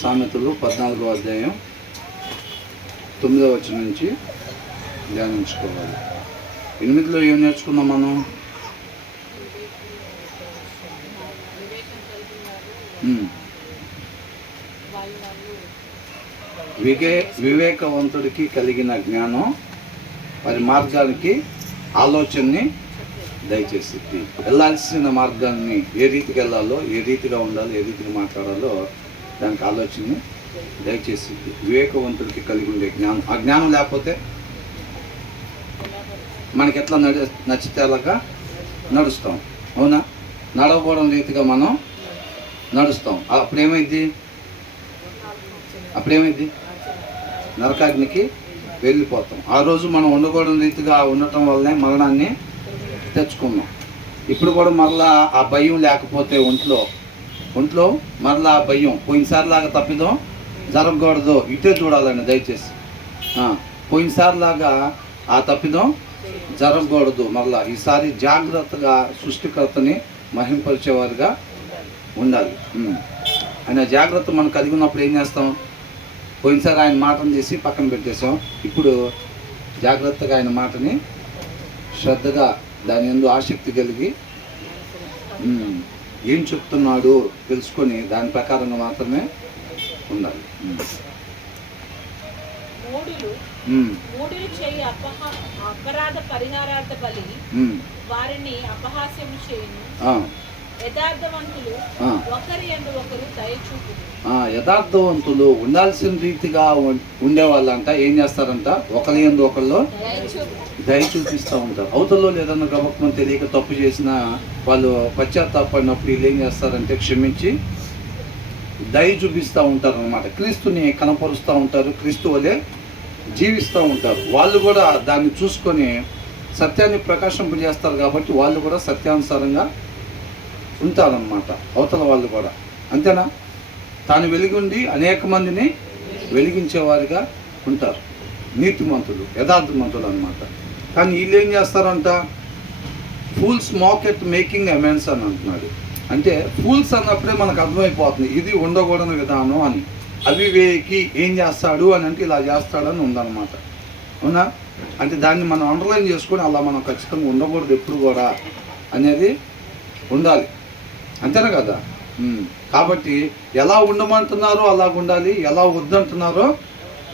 సామెతలు 14వ అధ్యాయం 9వ వచనం నుంచి ధ్యానించుకోవాలి. 8లో ఏం నేర్చుకున్నాం మనం? వివేకవంతుడికి కలిగిన జ్ఞానం వారి మార్గానికి ఆలోచనని దయచేసిద్ది. వెళ్ళాల్సిన మార్గాన్ని ఏ రీతికి వెళ్ళాలో, ఏ రీతిగా ఉండాలో, ఏ రీతిగా మాట్లాడాలో దానికి ఆలోచనని దయచేసిద్ది. వివేకవంతుడికి కలిగి ఉండే జ్ఞానం. ఆ జ్ఞానం లేకపోతే మనకి ఎట్లా నచ్చితే అలాగా నడుస్తాం. అవునా? నడవకూడని రీతిగా మనం నడుస్తాం. అప్పుడేమైంది? నరకాగ్నికి వెళ్ళిపోతాం. ఆ రోజు మనం ఉండకూడని రీతిగా ఉండటం వల్లనే మరణాన్ని తెచ్చుకున్నాం. ఇప్పుడు కూడా మరలా ఆ భయం లేకపోతే ఒంట్లో మరలా ఆ భయం పోయినసారిలాగా తప్పిదం జరగకూడదు. ఇటే చూడాలండి దయచేసి. పోయినసారిలాగా ఆ తప్పిదం జరగకూడదు. మరలా ఈసారి జాగ్రత్తగా సృష్టికర్తని మహింపరిచేవారుగా ఉండాలి. ఆయన జాగ్రత్త మనం కలిగి ఉన్నప్పుడు ఏం చేస్తాం? పోయినసారి ఆయన మాటను తీసి పక్కన పెట్టేసాం. ఇప్పుడు జాగ్రత్తగా ఆయన మాటని శ్రద్ధగా దాని యందు ఆసక్తి కలిగి ఏం చెప్తున్నాడు తెలుసుకొని దాని ప్రకారంగా మాత్రమే ఉండాలి. అపరాధ పరిహారార్థ బలి వారిని అపహాస్యం చేయును. యథార్థవంతులు ఒకరి యందు ఒకరు దయ చూపుతారు. యథార్థవంతులు ఉండాల్సిన రీతిగా ఉండే వాళ్ళంట ఏం చేస్తారంట? ఒకరి యందు ఒకళ్ళు దయ చూపిస్తూ ఉంటారు. అవతల్లో లేదన్న గబక్కం తెలియక తప్పు చేసిన వాళ్ళు పశ్చాత్తాపడినప్పుడు వీళ్ళు ఏం చేస్తారంటే క్షమించి దయ చూపిస్తూ ఉంటారు అన్నమాట. క్రీస్తుని కనపరుస్తూ ఉంటారు, క్రీస్తు వలె జీవిస్తూ ఉంటారు. వాళ్ళు కూడా దాన్ని చూసుకొని సత్యాన్ని ప్రకాశింపజేస్తారు కాబట్టి వాళ్ళు కూడా సత్యానుసారంగా ఉంటారన్నమాట. అవతల వాళ్ళు కూడా అంతేనా? తాను వెలిగి అనేక మందిని వెలిగించేవారిగా ఉంటారు. నీతిమంతులు, యథార్థమంతులు అన్నమాట. కానీ వీళ్ళు ఏం చేస్తారంట? Fools mock at making amends అని అంటున్నాడు. అంటే ఫూల్స్ అన్నప్పుడే మనకు అర్థమైపోతుంది ఇది ఉండకూడని విధానం అని. అవివేకి ఏం చేస్తాడు అని అంటే ఇలా చేస్తాడని ఉందన్నమాట. అవునా? అంటే దాన్ని మనం అండర్లైన్ చేసుకొని అలా మనం ఖచ్చితంగా ఉండకూడదు ఎప్పుడు కూడా అనేది ఉండాలి. అంతేనా కదా? కాబట్టి ఎలా ఉండమంటున్నారో అలా ఉండాలి, ఎలా వద్దంటున్నారో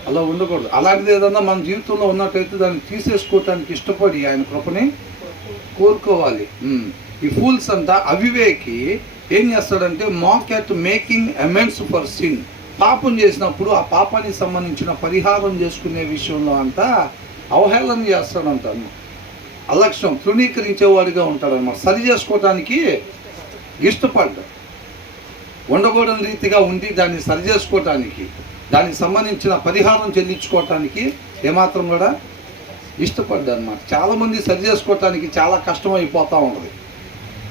అలా ఉండకూడదు. అలాంటిది ఏదన్నా మన జీవితంలో ఉన్నట్టయితే దాన్ని తీసేసుకోవటానికి ఇష్టపడి ఆయన కృపని కోరుకోవాలి. ఈ ఫూల్స్ అంతా అవివేకి ఏం చేస్తాడంటే మాక్ at making amends for sin. పాపం చేసినప్పుడు ఆ పాపానికి సంబంధించిన పరిహారం చేసుకునే విషయంలో అంతా అవహేళన చేస్తాడంట. అలక్ష్యం తృణీకరించేవాడిగా ఉంటాడన్నమాట. సరి చేసుకోవటానికి ఇష్టపడ్డా ఉండకూడని రీతిగా ఉండి దాన్ని సరి చేసుకోవటానికి, దానికి సంబంధించిన పరిహారం చెల్లించుకోవటానికి ఏమాత్రం కూడా ఇష్టపడ్డా అనమాట. చాలామంది సరి చేసుకోవటానికి చాలా కష్టం అయిపోతూ ఉంటుంది.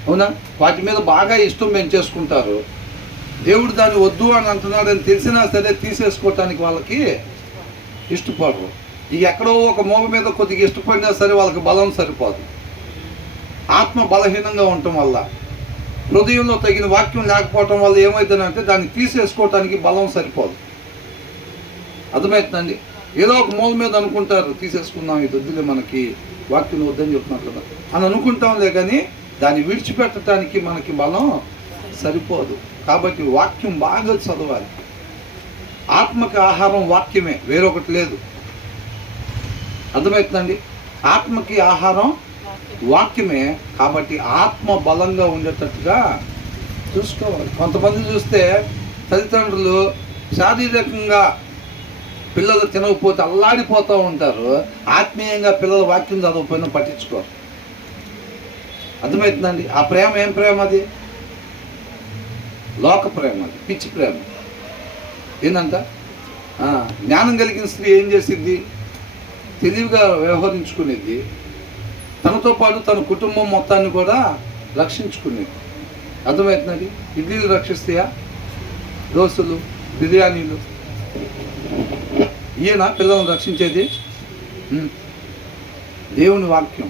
అవునా? వాటి మీద బాగా ఇష్టం పెంచేసుకుంటారు. దేవుడు దాన్ని వద్దు అని అంటున్నాడని తెలిసినా సరే తీసేసుకోవటానికి వాళ్ళకి ఇష్టపడరు. ఇక ఎక్కడో ఒక మోగ మీద కొద్దిగా ఇష్టపడినా సరే వాళ్ళకి బలం సరిపోదు. ఆత్మ బలహీనంగా ఉండటం వల్ల, హృదయంలో తగిన వాక్యం లేకపోవటం వల్ల ఏమవుతుందంటే దాన్ని తీసేసుకోవటానికి బలం సరిపోదు. అర్థమవుతుందండి? ఏదో ఒక మూల మీద అనుకుంటారు తీసేసుకుందాం, ఇది వద్దులే మనకి వాక్యం వద్దని చెప్తున్నారు కదా అని అనుకుంటాంలే, కానీ దాన్ని విడిచిపెట్టడానికి మనకి బలం సరిపోదు. కాబట్టి వాక్యం బాగా చదవాలి. ఆత్మకి ఆహారం వాక్యమే, వేరొకటి లేదు. అర్థమవుతుందండి? ఆత్మకి ఆహారం వాక్యమే. కాబట్టి ఆత్మ బలంగా ఉండేటట్టుగా చూసుకోవాలి. కొంతమంది చూస్తే తల్లిదండ్రులు శారీరకంగా పిల్లలు తినకపోతే అల్లాడిపోతూ ఉంటారు, ఆత్మీయంగా పిల్లల వాక్యం చదవకపోయినా పట్టించుకోరు. అర్థమవుతుందండి? ఆ ప్రేమ ఏం ప్రేమ? అది లోక ప్రేమ, అది పిచ్చి ప్రేమ. ఏంటంట? జ్ఞానం కలిగిన స్త్రీ ఏం చేసిద్ది? తెలివిగా వ్యవహరించుకునేది, తనతో పాటు తన కుటుంబం మొత్తాన్ని కూడా రక్షించుకునేది. అర్థమవుతుందండి? ఇడ్లీలు రక్షిస్తాయా? దోశలు, బిర్యానీలు, ఈయన పిల్లలను రక్షించేది దేవుని వాక్యం.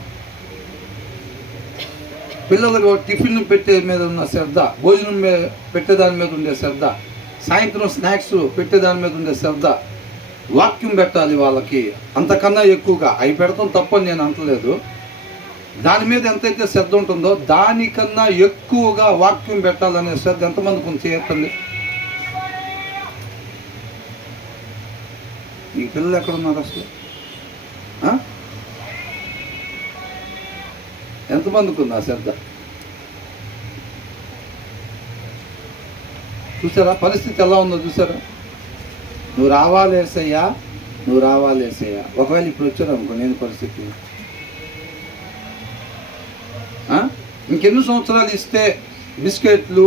పిల్లలకు టిఫిన్ పెట్టే మీద ఉన్న శ్రద్ధ, భోజనం పెట్టేదాని మీద ఉండే శ్రద్ధ, సాయంత్రం స్నాక్స్ పెట్టే దాని మీద ఉండే శ్రద్ధ, వాక్యం పెట్టాలి వాళ్ళకి అంతకన్నా ఎక్కువగా. అవి పెడతాం తప్పని నేను అంటలేదు. దాని మీద ఎంతైతే శ్రద్ధ ఉంటుందో దానికన్నా ఎక్కువగా వాక్యం పెట్టాలనే శ్రద్ధ ఎంతమందికి ఉంది? చేయొద్దండి. ఈ పిల్లలు ఎక్కడున్నారు అసలు? ఎంతమందికి ఉంది ఆ శ్రద్ధ? చూసారా పరిస్థితి ఎలా ఉందో? చూసారా? నువ్వు రావాలి ఏసయ్యా, నువ్వు రావాలి ఏసయ్యా. ఒకవేళ ఇప్పుడు వచ్చారు అనుకో, నేను పరిస్థితి ఇంకెన్ని సంవత్సరాలు ఇస్తే బిస్కెట్లు,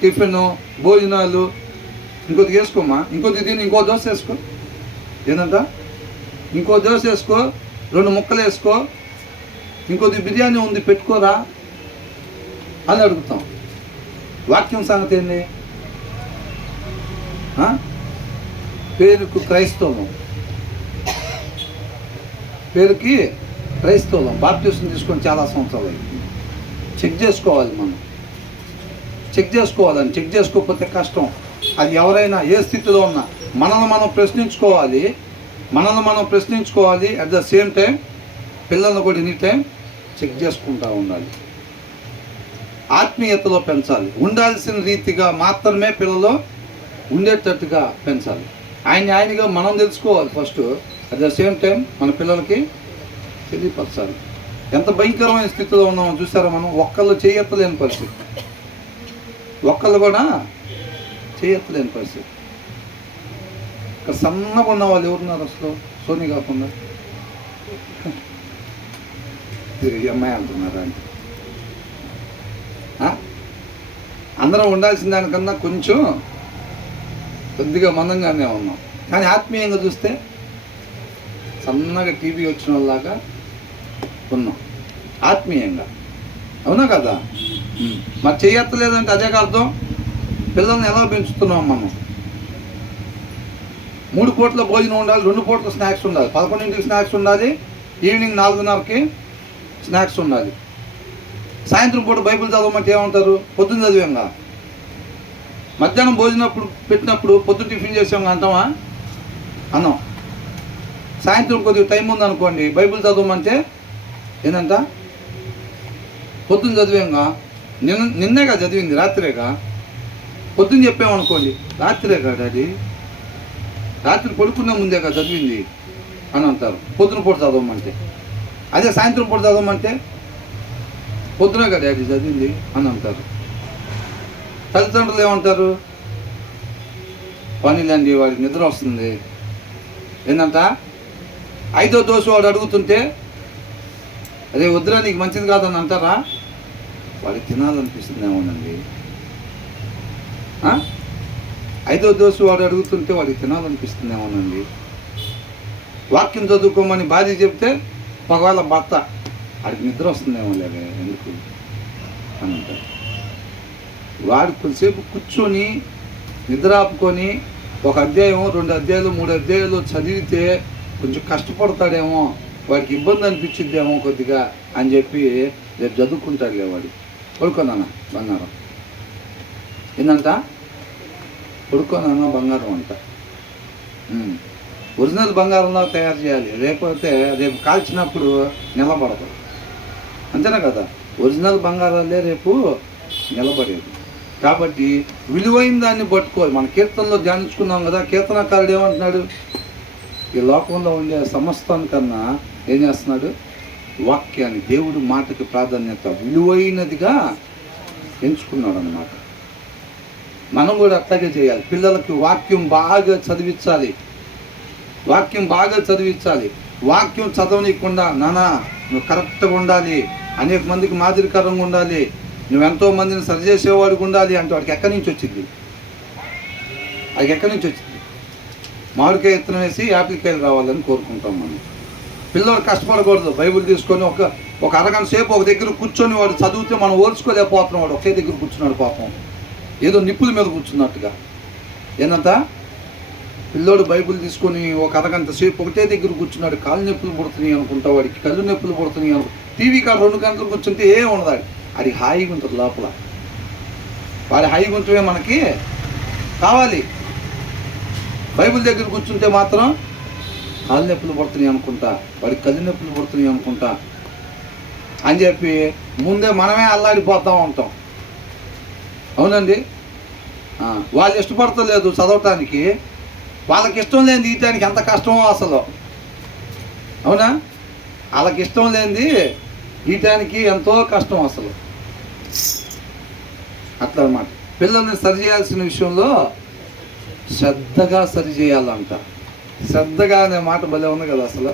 టిఫిన్, భోజనాలు, ఇంకొద్ది వేసుకోమా, ఇంకొద్ది తిని ఇంకో దోశ వేసుకో, ఏంటంట ఇంకో దోశ వేసుకో, 2 ముక్కలు వేసుకో, ఇంకొద్ది బిర్యానీ ఉంది పెట్టుకోరా అని అడుగుతాం. వాక్యం సంగతి ఏంది? పేరుకు క్రైస్తవం, పేరుకి క్రైస్తవం. బాప్టిజం తీసుకొని చాలా సంవత్సరాలు అయింది. చెక్ చేసుకోవాలి, మనం చెక్ చేసుకోవాలని. చెక్ చేసుకోకపోతే కష్టం. అది ఎవరైనా ఏ స్థితిలో ఉన్నా మనల్ని మనం ప్రశ్నించుకోవాలి, అట్ ద సేమ్ టైం పిల్లల్ని కూడా ఎనీ టైం చెక్ చేసుకుంటూ ఉండాలి. ఆత్మీయతలో పెంచాలి. ఉండాల్సిన రీతిగా మాత్రమే పిల్లలు ఉండేటట్టుగా పెంచాలి. ఆయనగా మనం తెలుసుకోవాలి first. At the same time మన పిల్లలకి తెలియపరచాలి. ఎంత భయంకరమైన స్థితిలో ఉన్నామో చూసారా మనం? ఒక్కళ్ళు చేయెత్తలేని పరిస్థితి, ఒక్కళ్ళు కూడా చేయెత్తలేని పరిస్థితి. ఇక్కడ సన్నగా ఉన్న వాళ్ళు ఎవరున్నారు అసలు? సోని కాకుండా ఈ అమ్మాయి అంటున్నారా అంటే అందరం ఉండాల్సిన దానికన్నా కొంచెం కొద్దిగా మందంగానే ఉన్నాం. కానీ ఆత్మీయంగా చూస్తే సన్నగా టీవీ వచ్చిన వాళ్ళలాగా ఉన్నాం ఆత్మీయంగా. అవునా కదా? మరి చేయత్తలేదంటే అదే అర్థం. పిల్లల్ని ఎలా పెంచుతున్నాం మనం? 3 పూట్ల భోజనం ఉండాలి, 2 పూట్ల స్నాక్స్ ఉండాలి. 11ంటికి స్నాక్స్ ఉండాలి, ఈవినింగ్ 4:30కి స్నాక్స్ ఉండాలి. సాయంత్రం పూట బైబిల్ చదవమంటే ఏమంటారు? పొద్దున్న చదివాంగా. మధ్యాహ్నం భోజనప్పుడు పెట్టినప్పుడు పొద్దున్న టిఫిన్ చేసాంగా అంటామా? అన్నాం. సాయంత్రం కొద్దిగా టైం ఉందనుకోండి, బైబిల్ చదవమంటే ఏంటంట? పొద్దున్న చదివాంగా. నిన్నేగా చదివింది, రాత్రేగా. పొద్దున్న చెప్పామనుకోండి, రాత్రేగా డాడీ, రాత్రి పడుకునే ముందేగా చదివింది అని అంటారు. పొద్దున పూట చదవమంటే. అదే సాయంత్రం పూట చదవమంటే పొద్దునగా డాడీ చదివింది అని అంటారు. తల్లిదండ్రులు ఏమంటారు? పనిలండి, వాడికి నిద్ర వస్తుంది. ఏంటంట 5వ దోశ వాడు అడుగుతుంటే అదే వద్దురా నీకు మంచిది కాదని అంటారా? వాడికి తినాలనిపిస్తుందేమోనండి. 5వ దోశ వాడు అడుగుతుంటే వాడికి తినాలనిపిస్తుందేమోనండి. వాక్యం చదువుకోమని భార్య చెప్తే ఒకవేళ భర్త వాడికి నిద్ర వస్తుందేమో లేవే ఎందుకు అని అంటారు. వాడు కొద్దిసేపు కూర్చొని నిద్ర ఆపుకొని 1 అధ్యాయం, 2 అధ్యాయాలు, 3 అధ్యాయాలు చదివితే కొంచెం కష్టపడతాడేమో, వాడికి ఇబ్బంది అనిపించిద్దేమో కొద్దిగా అని చెప్పి రేపు చదువుకుంటాడులే వాడు. పడుకోనాన్న బంగారం ఏంటంట? పడుకోనాన్న బంగారం అంట. ఒరిజినల్ బంగారంలో తయారు చేయాలి, లేకపోతే రేపు కాల్చినప్పుడు నిలబడదు. అంతేనా కదా? ఒరిజినల్ బంగారాలే రేపు నిలబడేది. కాబట్టి విలువైన దాన్ని పట్టుకోవాలి. మన కీర్తనలో ధ్యానించుకున్నాం కదా, కీర్తనకారుడు ఏమంటున్నాడు? ఈ లోకంలో ఉండే సమస్తానికన్నా ఏం చేస్తున్నాడు? వాక్యాన్ని, దేవుడు మాటకి ప్రాధాన్యత విలువైనదిగా ఎంచుకున్నాడు అన్నమాట. మనం కూడా అట్లాగే చేయాలి. పిల్లలకి వాక్యం బాగా చదివించాలి, వాక్యం చదవనీయకుండా నానా నువ్వు కరెక్ట్గా ఉండాలి, అనేక మందికి మాదిరికరంగా ఉండాలి, నువ్వు ఎంతో మందిని సరిచేసేవాడికి ఉండాలి అంటే వాడికి ఎక్కడి నుంచి వచ్చింది? మామిడికాయ ఎత్తున వేసి యాపిల్కాయలు రావాలని కోరుకుంటాం మనం. పిల్లలు కష్టపడకూడదు. బైబిల్ తీసుకొని ఒక అరగంట సేపు ఒక దగ్గర కూర్చొని వాడు చదివితే మనం ఓర్చుకోలేకపోతున్నాం. వాడు ఒకే దగ్గర కూర్చున్నాడు పాపం, ఏదో నిప్పుల మీద కూర్చున్నట్టుగా. ఏంటంట? పిల్లోడు బైబిల్ తీసుకొని ఒక అరగంట సేపు ఒకటే దగ్గర కూర్చున్నాడు. కాళ్ళు నొప్పులు పుడుతున్నాయి అనుకుంటా, వాడికి కళ్ళు నొప్పులు పుడుతున్నాయి అనుకుంటా. టీవీ కాడ 2 గంటలు కూర్చుంటే ఏం ఉండదు, అది హాయిగా ఉంటుంది లోపల. వాడి హాయిగా ఉంటే మనకి కావాలి. బైబిల్ దగ్గర కూర్చుంటే మాత్రం కాళ్ళు నొప్పులు పడుతున్నాయి అనుకుంటా, వాడికి కళ్ళు నొప్పులు పడుతున్నాయి అనుకుంటా అని చెప్పి ముందే మనమే అల్లాడిపోతూ ఉంటాం. అవునండి. వాళ్ళు ఇష్టపడతలేదు చదవటానికి, వాళ్ళకి ఇష్టం లేనిది తీయటానికి ఎంత కష్టమో అసలు. అవునా? వాళ్ళకి ఇష్టం లేనిది తీయటానికి ఎంతో కష్టం అసలు. అట్లా అన్నమాట. పిల్లల్ని సరి చేయాల్సిన విషయంలో శ్రద్ధగా సరి చేయాలంట. శ్రద్ధగా అనే మాట భలే ఉంది కదా అసలు.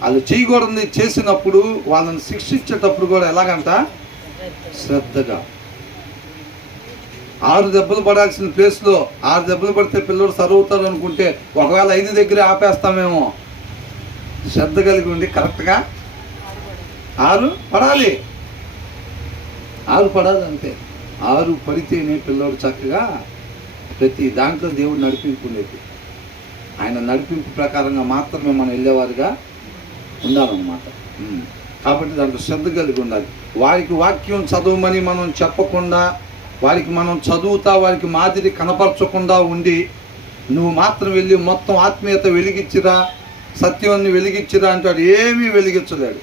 వాళ్ళు చేయకూడదు చేసినప్పుడు వాళ్ళని శిక్షించేటప్పుడు కూడా ఎలాగంట? శ్రద్ధగా. 6 దెబ్బలు పడాల్సిన ప్లేస్లో 6 దెబ్బలు పడితే పిల్లడు సరువుతాడు అనుకుంటే ఒకవేళ 5 దగ్గర ఆపేస్తామేమో. శ్రద్ధ కలిగి ఉండి కరెక్ట్గా 6 పడాలి. 6 పడాలి అంతే. 6 పడితేనే పిల్లోడు చక్కగా ప్రతి దాంట్లో దేవుడు నడిపించుకునేది. ఆయన నడిపింపు ప్రకారంగా మాత్రమే మనం వెళ్ళేవారుగా ఉండాలన్నమాట. కాబట్టి దాంట్లో శ్రద్ధ కలిగి ఉండాలి. వారికి వాక్యం చదవమని మనం చెప్పకుండా, వారికి మనం చదువుతా వారికి మాదిరి కనపరచకుండా ఉండి నువ్వు మాత్రం వెళ్ళి మొత్తం ఆత్మీయత వెలిగించిరా, సత్యాన్ని వెలిగించిరా అంటాడు. ఏమీ వెలిగించలేడు.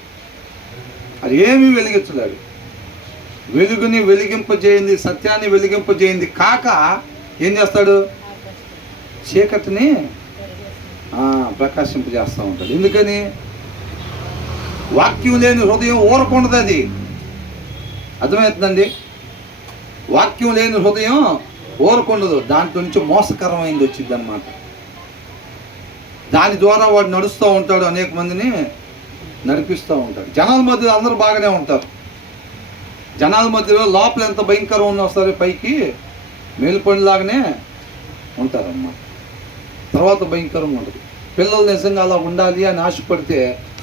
అది ఏమీ వెలిగించలేడు. వెలుగుని వెలిగింపజేయింది, సత్యాన్ని వెలిగింపజేయింది కాక ఏం చేస్తాడు? చీకటిని ప్రకాశింపజేస్తూ ఉంటాడు. ఎందుకని? వాక్యం లేని హృదయం ఊరకుండదు. అది అర్థమవుతుందండి. వాక్యం లేని హృదయం ఊరకుండదు. దాంట్లో నుంచి మోసకరమైంది వచ్చింది అన్నమాట. దాని ద్వారా వాడు నడుస్తూ ఉంటాడు, అనేక మందిని నడిపిస్తూ ఉంటాడు. జనాల మధ్యలో అందరూ బాగానే ఉంటారు. జనాల మధ్యలో లోపల ఎంత భయంకరం ఉన్నా సరే పైకి మేలుపడిలాగానే ఉంటారన్నమాట. తర్వాత భయంకరంగా ఉంటుంది. పిల్లలు నిజంగా అలా ఉండాలి అని ఆశపడితే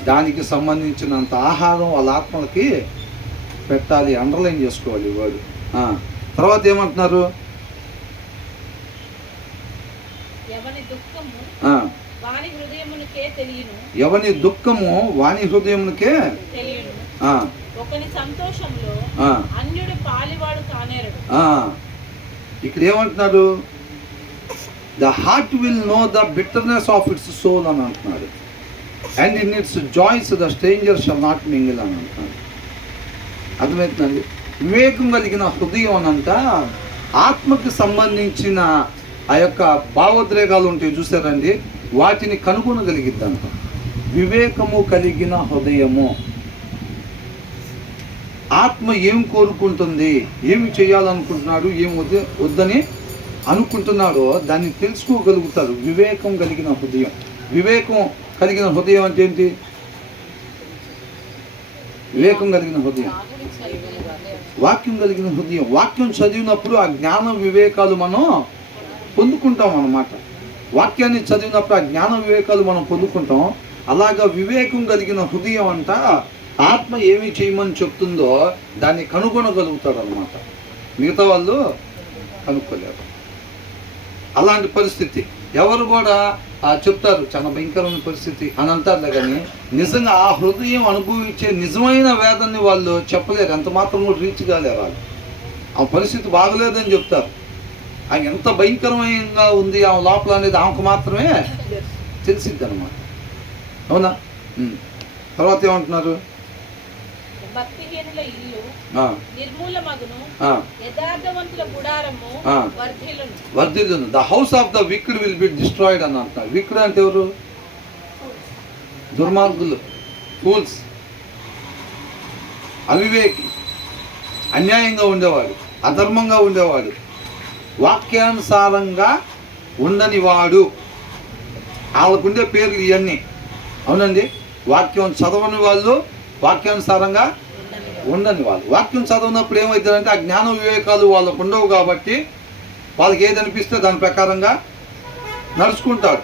దానికి సంబంధించినంత ఆహారం వాళ్ళ ఆత్మలకి పెట్టాలి. అండర్లైన్ చేసుకోవాలి వాడు. తర్వాత ఏమంటున్నారు? ఎవని దుఃఖము వాని హృదయమునికే తెలియను. ఇక్కడ ఏమంటున్నాడు? The heart will know the bitterness of its soul అని అంటున్నాడు. And in its joys the stranger shall not mingle అని అంటున్నాడు. అర్థమవుతుందండి. వివేకం కలిగిన హృదయం అనంట ఆత్మకి సంబంధించిన ఆ యొక్క భావోద్రేగాలు ఉంటాయి చూసారండి, వాటిని కనుగొనగలిగిద్దంట. వివేకము కలిగిన హృదయము. ఆత్మ ఏం కోరుకుంటుంది, ఏమి చేయాలనుకుంటున్నాడు, ఏం వద్దని అనుకుంటున్నాడో దాన్ని తెలుసుకోగలుగుతాడు. వివేకం కలిగిన హృదయం. వివేకం కలిగిన హృదయం అంటే ఏంటి? వివేకం కలిగిన హృదయం, వాక్యం కలిగిన హృదయం. వాక్యం చదివినప్పుడు ఆ జ్ఞాన వివేకాలు మనం పొందుకుంటాం అన్నమాట. వాక్యాన్ని చదివినప్పుడు ఆ జ్ఞాన వివేకాలు మనం పొందుకుంటాం. అలాగా వివేకం కలిగిన హృదయం అంట ఆత్మ ఏమి చేయమని చెప్తుందో దాన్ని కనుగొనగలుగుతాడు అన్నమాట. మిగతా వాళ్ళు కనుక్కోలేరు. అలాంటి పరిస్థితి ఎవరు కూడా చెప్తారు చాలా భయంకరమైన పరిస్థితి అని అంటారులే, కానీ నిజంగా ఆ హృదయం అనుభవించే నిజమైన వేదనని వాళ్ళు చెప్పలేరు. ఎంత మాత్రం కూడా రీచ్ కాలేరు వాళ్ళు. ఆ పరిస్థితి బాగలేదని చెప్తారు. ఆమె ఎంత భయంకరమైనగా ఉంది ఆమె లోపల అనేది ఆమెకు మాత్రమే తెలిసిద్ది అన్నమాట. అవునా? తర్వాత ఏమంటున్నారు? వర్ధిల్లును. The house of the wicked will be destroyed అని అంటున్నారు. విక్డ్ అంటే ఎవరు? దుర్మార్గులు, ఫూల్స్, అవివేకి, అన్యాయంగా ఉండేవాడు, అధర్మంగా ఉండేవాడు, వాక్యానుసారంగా ఉండని వాడు. వాళ్ళకుండే పేర్లు ఇవన్నీ. అవునండి. వాక్యం చదవని వాళ్ళు, వాక్యానుసారంగా ఉండని వాళ్ళు. వాక్యం చదవనప్పుడు ఏమవుతుందంటే ఆ జ్ఞాన వివేకాలు వాళ్ళకు ఉండవు కాబట్టి వాళ్ళకి ఏది అనిపిస్తే దాని ప్రకారంగా నడుచుకుంటారు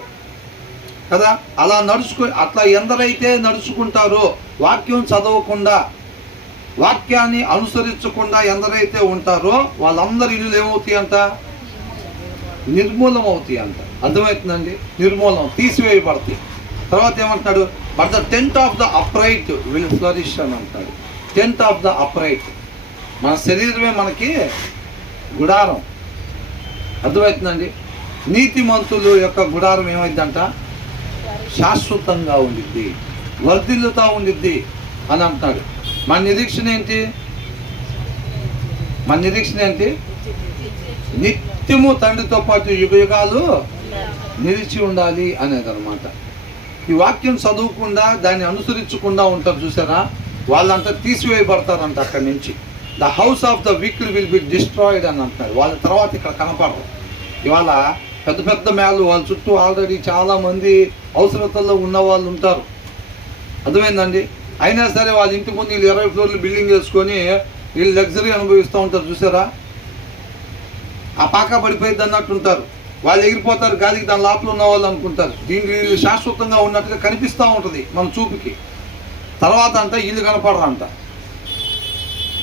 కదా. అట్లా ఎందరైతే నడుచుకుంటారో, వాక్యం చదవకుండా వాక్యాన్ని అనుసరించకుండా ఎందరైతే ఉంటారో వాళ్ళందరి ఇల్లు ఏమవుతాయి అంట? నిర్మూలం అవుతాయి అంట. అర్థమవుతుందండి. నిర్మూలం, తీసివేయబడతాయి. తర్వాత ఏమంటున్నాడు? But the tent of the upright will flourish అని అంటాడు. Tent of the upright. మన శరీరమే మనకి గుడారం. అర్థమవుతుందండి. నీతిమంతులు యొక్క గుడారం ఏమైందంట, శాశ్వతంగా ఉండిద్ది, వర్ధిల్లుతా ఉండిద్ది అని అంటున్నాడు. మన నిరీక్షణ ఏంటి? మన నిరీక్షణ ఏంటి? నిత్యము తండ్రితో పాటు యుగయుగాలు నిలిచి ఉండాలి అనేది అనమాట. ఈ వాక్యం చదువుకుండా దాన్ని అనుసరించకుండా ఉంటారు చూసారా, వాళ్ళంతా తీసివేయబడతారంట అక్కడి నుంచి. The house of the wicked will be destroyed అని అంటున్నారు. వాళ్ళ తర్వాత ఇక్కడ కనపడరు. ఇవాళ పెద్ద పెద్ద మేళ్ళు వాళ్ళ చుట్టూ ఆల్రెడీ చాలామంది అవసరతల్లో ఉన్న వాళ్ళు ఉంటారు. అర్థమైందండి. అయినా సరే వాళ్ళ ఇంటి ముందు వీళ్ళు 20 ఫ్లోర్లు బిల్డింగ్ వేసుకొని వీళ్ళు లగ్జరీ అనుభవిస్తూ ఉంటారు చూసారా. ఆ పాక పడిపోయింది అన్నట్టు ఉంటారు. వాళ్ళు ఎగిరిపోతారు గాలికి, దాని లోపల ఉన్న వాళ్ళు అనుకుంటారు. దీనికి వీళ్ళు శాశ్వతంగా ఉన్నట్టుగా కనిపిస్తూ ఉంటుంది మన చూపుకి. తర్వాత అంట వీళ్ళు కనపడరంట,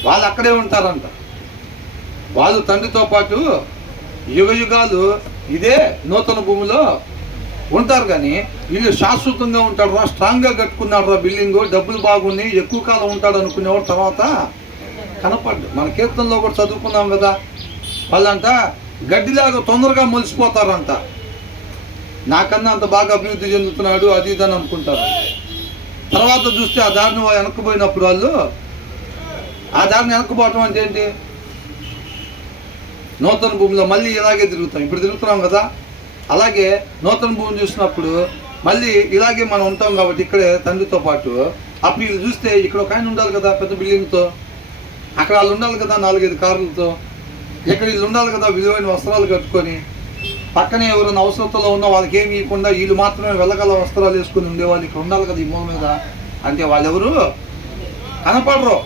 వాళ్ళు అక్కడే ఉంటారంట. వాళ్ళు తండ్రితో పాటు యుగయుగాలు ఇదే నూతన భూమిలో ఉంటారు. కానీ వీళ్ళు శాశ్వతంగా ఉంటాడు రా, స్ట్రాంగ్గా కట్టుకున్నాడు రా బిల్డింగు, డబ్బులు బాగున్నాయి, ఎక్కువ కాలం ఉంటాడు అనుకునేవాడు తర్వాత కనపడ్డు. మన కీర్తనలో కూడా చదువుకున్నాం కదా, వాళ్ళంట గడ్డిలాగా తొందరగా మొలిసిపోతారంట. నాకన్నా అంత బాగా అభివృద్ధి చెందుతున్నాడు అది ఇది అని అనుకుంటారు. తర్వాత చూస్తే ఆ దారిని వెనక్కిపోయినప్పుడు వాళ్ళు ఆ దారిని వెనక్కిపోవటం అంటే ఏంటి? నూతన భూమిలో మళ్ళీ ఇలాగే తిరుగుతాం. ఇప్పుడు తిరుగుతున్నాం కదా, అలాగే నూతన భూమిని చూసినప్పుడు మళ్ళీ ఇలాగే మనం ఉంటాం కాబట్టి ఇక్కడే తండ్రితో పాటు. అప్పుడు వీళ్ళు చూస్తే ఇక్కడ ఒక ఆయన ఉండాలి కదా పెద్ద బిల్డింగ్తో, అక్కడ వాళ్ళు ఉండాలి కదా 4-5 కార్లతో, ఇక్కడ వీళ్ళు ఉండాలి కదా విలువైన వస్త్రాలు కట్టుకొని, పక్కనే ఎవరైనా అవసరతలో ఉన్న వాళ్ళకి ఏమి ఇవ్వకుండా వీళ్ళు మాత్రమే వెళ్ళగల వస్త్రాలు వేసుకొని ఉండేవాళ్ళు ఇక్కడ ఉండాలి కదా ఈ భూమి మీద. అంటే వాళ్ళెవరు కనపడరు,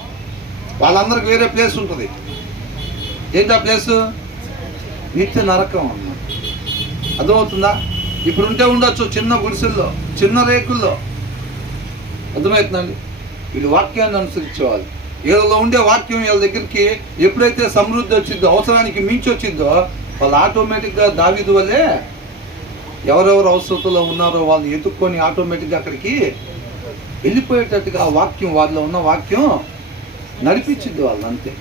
వాళ్ళందరికి వేరే ప్లేస్ ఉంటుంది. ఏంటి ఆ ప్లేసు? నిత్య నరకం అన్నమాట. అర్థమవుతుందా? ఇప్పుడు ఉంటే ఉండొచ్చు చిన్న గుడిసెల్లో, చిన్న రేకుల్లో. అర్థమవుతుందండి. వీళ్ళు వాక్యాన్ని అనుసరించేవాళ్ళు. వీళ్ళలో ఉండే వాక్యం వీళ్ళ దగ్గరికి ఎప్పుడైతే సమృద్ధి వచ్చిందో, అవసరానికి మించి వచ్చిందో, వాళ్ళు ఆటోమేటిక్గా దావీదు వల్లే ఎవరెవరు అవసరతలో ఉన్నారో వాళ్ళు ఎత్తుక్కొని ఆటోమేటిక్గా అక్కడికి వెళ్ళిపోయేటట్టుగా ఆ వాక్యం, వాళ్ళలో ఉన్న వాక్యం నడిపించింది వాళ్ళు, అంతే.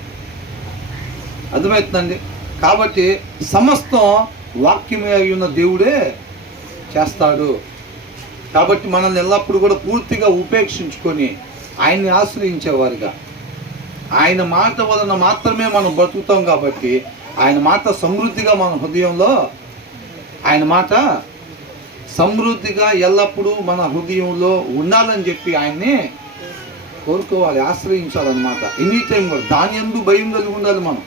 అర్థమవుతుందండి. కాబట్టి సమస్తం వాక్యమే అయి ఉన్న దేవుడే చేస్తాడు. కాబట్టి మనల్ని ఎల్లప్పుడూ కూడా పూర్తిగా ఉపేక్షించుకొని ఆయన్ని ఆశ్రయించేవారిగా, ఆయన మాట వలన మాత్రమే మనం బతుకుతాం కాబట్టి ఆయన మాట సమృద్ధిగా మన హృదయంలో, ఆయన మాట సమృద్ధిగా ఎల్లప్పుడూ మన హృదయంలో ఉండాలని చెప్పి ఆయన్ని కోరుకోవాలి, ఆశ్రయించాలన్నమాట. ఎనీ టైం కూడా దాని యందు భయం కలిగి ఉండాలి. మనం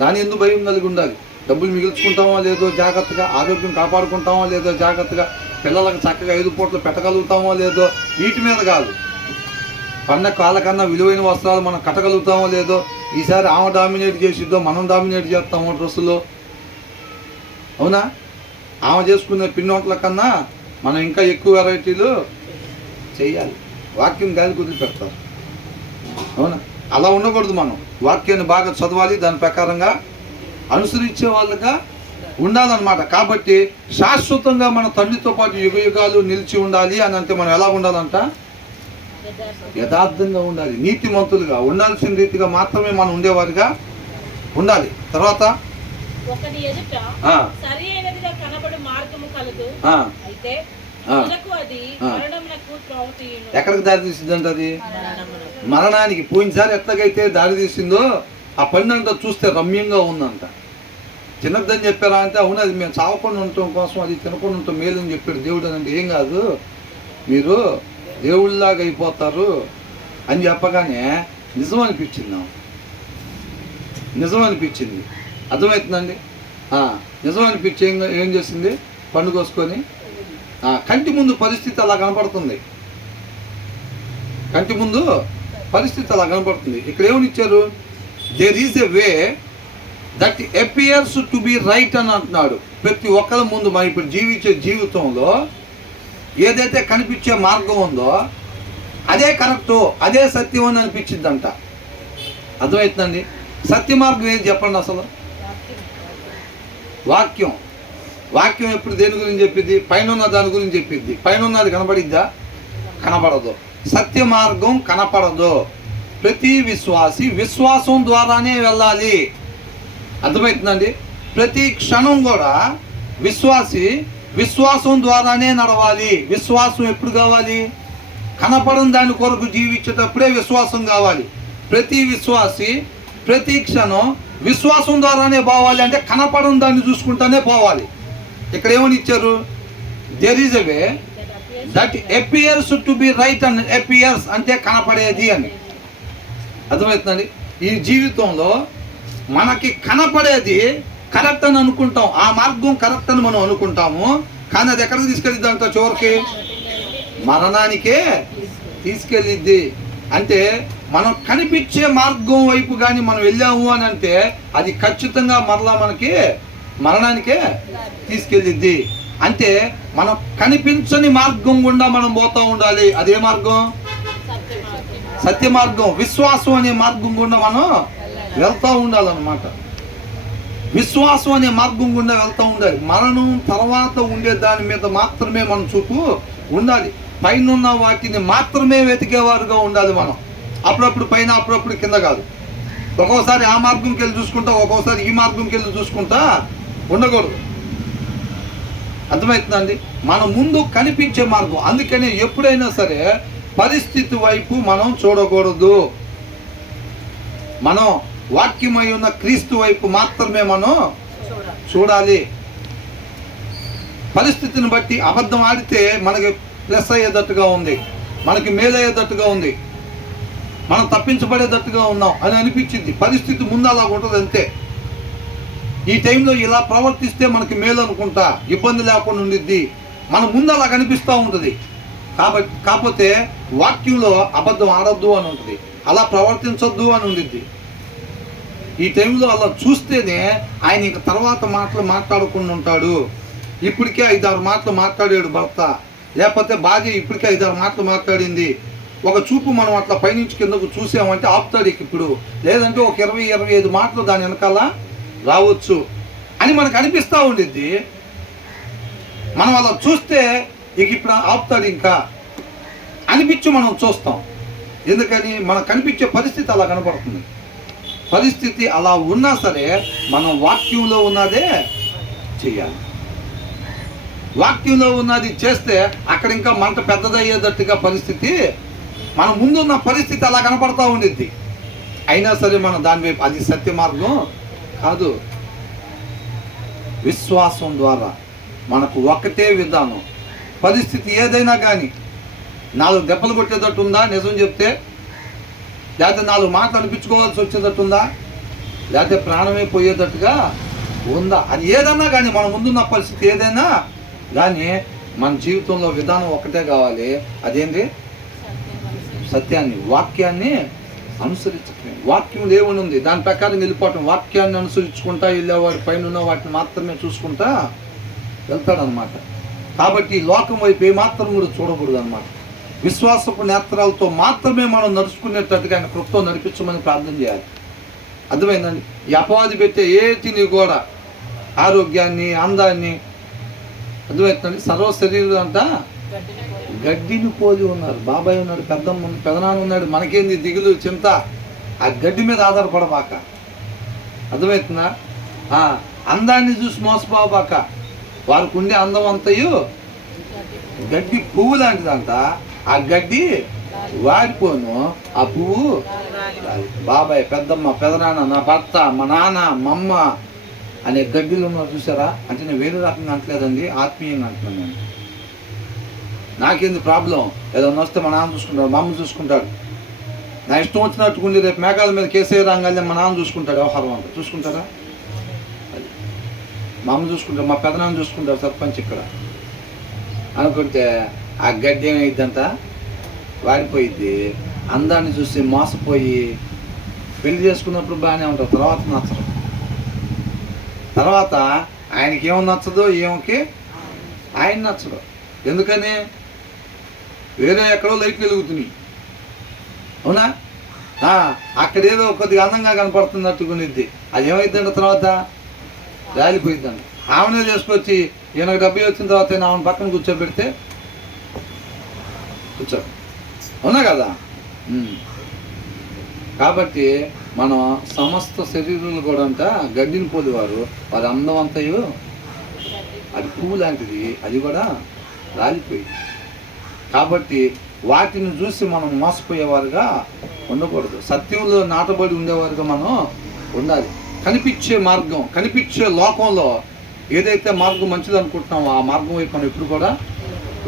దాని యందు భయం కలిగి ఉండాలి. డబ్బులు మిగిల్చుకుంటామో లేదో జాగ్రత్తగా, ఆరోగ్యం కాపాడుకుంటామో లేదో జాగ్రత్తగా, పిల్లలకు చక్కగా 5 పూటలు పెట్టగలుగుతామో లేదో, వీటి మీద కాదు. పండగ కాళ్ళకన్నా విలువైన వస్త్రాలు మనం కట్టగలుగుతామో లేదో, ఈసారి ఆమె డామినేట్ చేసిద్దో మనం డామినేట్ చేస్తామో డ్రెస్సులో, అవునా? ఆమె చేసుకునే పిండి వంటల కన్నా మనం ఇంకా ఎక్కువ వెరైటీలు చేయాలి. వాక్యం గాలి కుదిరి పెడతారు, అవునా? అలా ఉండకూడదు. మనం వాక్యాన్ని బాగా చదవాలి, దాని ప్రకారంగా అనుసరించే వాళ్ళగా ఉండాలన్నమాట. కాబట్టి శాశ్వతంగా మన తండ్రితో పాటు యుగయుగాలు నిలిచి ఉండాలి అని అంటే మనం ఎలా ఉండాలంట? యథార్థంగా ఉండాలి, నీతిమంతులుగా ఉండాల్సిన రీతిగా మాత్రమే మనం ఉండేవారిగా ఉండాలి. తర్వాత ఒకని ఎదుట సరియైనదిగా కనబడు మార్గము కలదు, అయితే అది మరణమునకు త్రోవ తీయును. ఎక్కడికి దారి తీసిందంట? అది మరణానికి. పోయినసారి ఎట్లాగైతే దారి తీసిందో ఆ పని అంతా చూస్తే రమ్యంగా ఉందంట. తినద్దని చెప్పారా అంటే, అవును అది మేము చావకుండా ఉండటం కోసం, అది తినకుండా ఉంటాం మేలు అని చెప్పాడు దేవుడు. అని అంటే ఏం కాదు, మీరు దేవుళ్ళలాగా అయిపోతారు అని చెప్పగానే నిజం అనిపించింది, నిజం అనిపించింది. అర్థమవుతుందండి. నిజం అనిపించి ఏం చేసింది? పండు కోసుకొని కంటి ముందు పరిస్థితి అలా కనపడుతుంది, కంటి ముందు పరిస్థితి అలా కనపడుతుంది. ఇక్కడ ఏమనిచ్చారు? There is a way that appears to be right అని అంటున్నాడు. ప్రతి ఒక్కరి ముందు మనం ఇప్పుడు జీవించే జీవితంలో ఏదైతే కనిపించే మార్గం ఉందో అదే కరెక్టు, అదే సత్యం అని అనిపించిందంట. అర్థమవుతుందండి. సత్య మార్గం ఏది చెప్పండి అసలు? వాక్యం. వాక్యం ఎప్పుడు దేని గురించి చెప్పింది? పైన ఉన్న దాని గురించి చెప్పింది. పైన ఉన్నది కనబడిద్దా? కనపడదు. సత్య మార్గం కనపడదు. ప్రతి విశ్వాసి విశ్వాసం ద్వారానే వెళ్ళాలి. అర్థమవుతుందండి. ప్రతి క్షణం కూడా విశ్వాసం ద్వారానే నడవాలి. విశ్వాసం ఎప్పుడు కావాలి? కనపడని దాని కొరకు జీవించేటప్పుడే విశ్వాసం కావాలి. ప్రతి విశ్వాసి ప్రతి క్షణం విశ్వాసం ద్వారానే పోవాలి. అంటే కనపడని దాన్ని చూసుకుంటానే పోవాలి. ఇక్కడ ఏమని ఇచ్చారు? There is a way that appears to be right and appears అంటే కనపడేది అని అర్థమవుతుందండి. ఈ జీవితంలో మనకి కనపడేది కరెక్ట్ అని అనుకుంటాం. ఆ మార్గం కరెక్ట్ అని మనం అనుకుంటాము. కానీ అది ఎక్కడికి తీసుకెళ్ళిద్ది అంట? చివరికి మరణానికే తీసుకెళ్ళిద్ది. అంటే మనం కనిపించే మార్గం వైపు కానీ మనం వెళ్ళాము అని అంటే అది ఖచ్చితంగా మరలా మనకి మరణానికే తీసుకెళ్ళిద్ది. అంటే మనం కనిపించని మార్గం గుండా మనం పోతూ ఉండాలి. అదే మార్గం? సత్య మార్గం. విశ్వాసం అనే మార్గం గుండా మనం వెళ్తూ ఉండాలన్నమాట. విశ్వాసం అనే మార్గం గుండా వెళ్తూ ఉండాలి. మరణం తర్వాత ఉండే దాని మీద మాత్రమే మన చూపు ఉండాలి. పైన వాటిని మాత్రమే వెతికేవారుగా ఉండాలి మనం. అప్పుడప్పుడు పైన, అప్పుడప్పుడు కింద కాదు. ఒక్కోసారి ఆ మార్గంకి వెళ్ళి చూసుకుంటా, ఒక్కోసారి ఈ మార్గంకి వెళ్ళి చూసుకుంటా ఉండకూడదు. అర్థమవుతుందండి? మన ముందు కనిపించే మార్గం. అందుకనే ఎప్పుడైనా సరే పరిస్థితి వైపు మనం చూడకూడదు. మనం వాక్యమై ఉన్న క్రీస్తు వైపు మాత్రమే మనం చూడాలి. పరిస్థితిని బట్టి అబద్ధం ఆడితే మనకి ప్లస్ అయ్యేటట్టుగా ఉంది, మనకి మేలయ్యేటట్టుగా ఉంది, మనం తప్పించబడేటట్టుగా ఉన్నాం అని అనిపించింది. పరిస్థితి ముందు అలా ఉంటుంది అంతే. ఈ టైంలో ఇలా ప్రవర్తిస్తే మనకి మేలు అనుకుంటా, ఇబ్బంది లేకుండా ఉండిద్ది, మన ముందు అలా కనిపిస్తూ ఉంటుంది. కాకపోతే వాక్యంలో అబద్ధం ఆడొద్దు అని ఉంటుంది, అలా ప్రవర్తించొద్దు అని ఉండిద్ది. ఈ టైంలో అలా చూస్తేనే ఆయన ఇంక తర్వాత మాటలు మాట్లాడకుండా ఉంటాడు. ఇప్పటికే 5-6 మాటలు మాట్లాడాడు భర్త, లేకపోతే భార్య ఇప్పటికే 5-6 మాటలు మాట్లాడింది. ఒక చూపు మనం అట్లా పైనుంచి కిందకు చూసామంటే ఆపుతాడు ఇప్పుడు, లేదంటే ఒక 20-25 మాటలు దాని వెనకాల రావచ్చు అని మనకు అనిపిస్తూ ఉండిద్ది. మనం అలా చూస్తే ఇప్పుడు ఆపుతాడు ఇంకా అనిపించి మనం చూస్తాం. ఎందుకని? మనకు కనిపించే పరిస్థితి అలా కనపడుతుంది. పరిస్థితి అలా ఉన్నా సరే మనం వాక్యంలో ఉన్నదే చేయాలి. వాక్యంలో ఉన్నది చేస్తే అక్కడ ఇంకా మంట పెద్దదయ్యేటట్టుగా పరిస్థితి, మన ముందున్న పరిస్థితి అలా కనపడతా ఉండిద్ది. అయినా సరే మనం దాని వైపు, అది సత్య మార్గం కాదు. విశ్వాసం ద్వారా మనకు ఒకటే విధానం. పరిస్థితి ఏదైనా కానీ 4 దెబ్బలు కొట్టేటట్టు ఉందా నిజం చెప్తే? లేకపోతే 4 మాటలు అనిపించుకోవాల్సి వచ్చేటట్టు ఉందా? లేకపోతే ప్రాణమే పోయేటట్టుగా ఉందా? అది ఏదన్నా కానీ మన ముందున్న పరిస్థితి ఏదైనా కానీ మన జీవితంలో విధానం ఒకటే కావాలి. అదేంటి? సత్యాన్ని, వాక్యాన్ని అనుసరించటమే. వాక్యం దేవుని ఉంది, దాని ప్రకారం వెళ్ళిపోవటం. వాక్యాన్ని అనుసరించుకుంటా వెళ్ళేవాడు పైన ఉన్న వాటిని మాత్రమే చూసుకుంటా వెళ్తాడనమాట. కాబట్టి లోకం వైపు ఏమాత్రం కూడా చూడకూడదు అనమాట. విశ్వాసపు నేత్రాలతో మాత్రమే మనం నడుచుకునేటట్టుగా ఆయన కృపతో నడిపించమని ప్రార్థన చేయాలి. అర్థమైందండి? ఈ అపవాది పెట్టే ఏటిని కూడా ఆరోగ్యాన్ని, అందాన్ని, అర్థమవుతుందండి? సర్వ శరీరం అంతా గడ్డిని పోలి ఉన్నారు. బాబాయ్ ఉన్నాడు, పెదనాన్న ఉన్నాడు, మనకేంది దిగులు చింత? ఆ గడ్డి మీద ఆధారపడబాక. అర్థమవుతుందా? అందాన్ని చూసి మోసపోబాక. వారికి ఉండే అందం అంతయు గడ్డి పువ్వు లాంటిదంట. ఆ గడ్డి వాడిపోను, ఆ పువ్వు బాబాయ్, పెద్దమ్మ, పెదనాన్న, నా భర్త, మా నాన్న, మా అమ్మ అనే గడ్డిలు ఉన్నారు చూసారా? అంటే నేను వేరే రకంగా అంటలేదండి, ఆత్మీయంగా అంటున్నాను నేను. నాకేంది ప్రాబ్లం? ఏదన్నా వస్తే మా నాన్న చూసుకుంటాడు, మా అమ్మ చూసుకుంటాడు. నా ఇష్టం వచ్చినట్టుకుండి రేపు మేఘాల మీద కేసే రంగాలే మా నాన్న చూసుకుంటాడు. వ్యవహారం అంతా చూసుకుంటారా? మా అమ్మ చూసుకుంటాడు, మా పెదనాన్న చూసుకుంటాడు, సర్పంచ్ ఇక్కడ అనుకుంటే ఆ గడ్డి ఏమైందంట? వాడిపోయిద్ది. అందాన్ని చూసి మోసపోయి పెళ్లి చేసుకున్నప్పుడు బాగానే ఉంటారు, తర్వాత నచ్చరు. తర్వాత ఆయనకి ఏమో నచ్చదో, ఏమోకి ఆయన నచ్చదు. ఎందుకని? వేరే ఎక్కడో లైట్లు వెలుగుతున్నాయి, అవునా? అక్కడేదో కొద్దిగా అందంగా కనపడుతున్నట్టుకునిద్ది. అది ఏమైందంటే తర్వాత రాలిపోయిందండి. ఆమెనే చేసుకొచ్చి ఈయనకు డబ్బు వచ్చిన తర్వాత ఆమెను పక్కన కూర్చోబెడితే కూర్చో, అవునా కదా? కాబట్టి మనం సమస్త శరీరాలు కూడా అంట గడ్డిని పోలివారు, వారి అందం అంతయు అది పువ్వు లాంటిది, అది కూడా రాలిపోయింది. కాబట్టి వాటిని చూసి మనం మోసపోయేవారుగా ఉండకూడదు, సత్యంలో నాటబడి ఉండేవారుగా మనం ఉండాలి. కనిపించే మార్గం, కనిపించే లోకంలో ఏదైతే మార్గం మంచిది అనుకుంటున్నామో ఆ మార్గం వైపు మనం ఎప్పుడు కూడా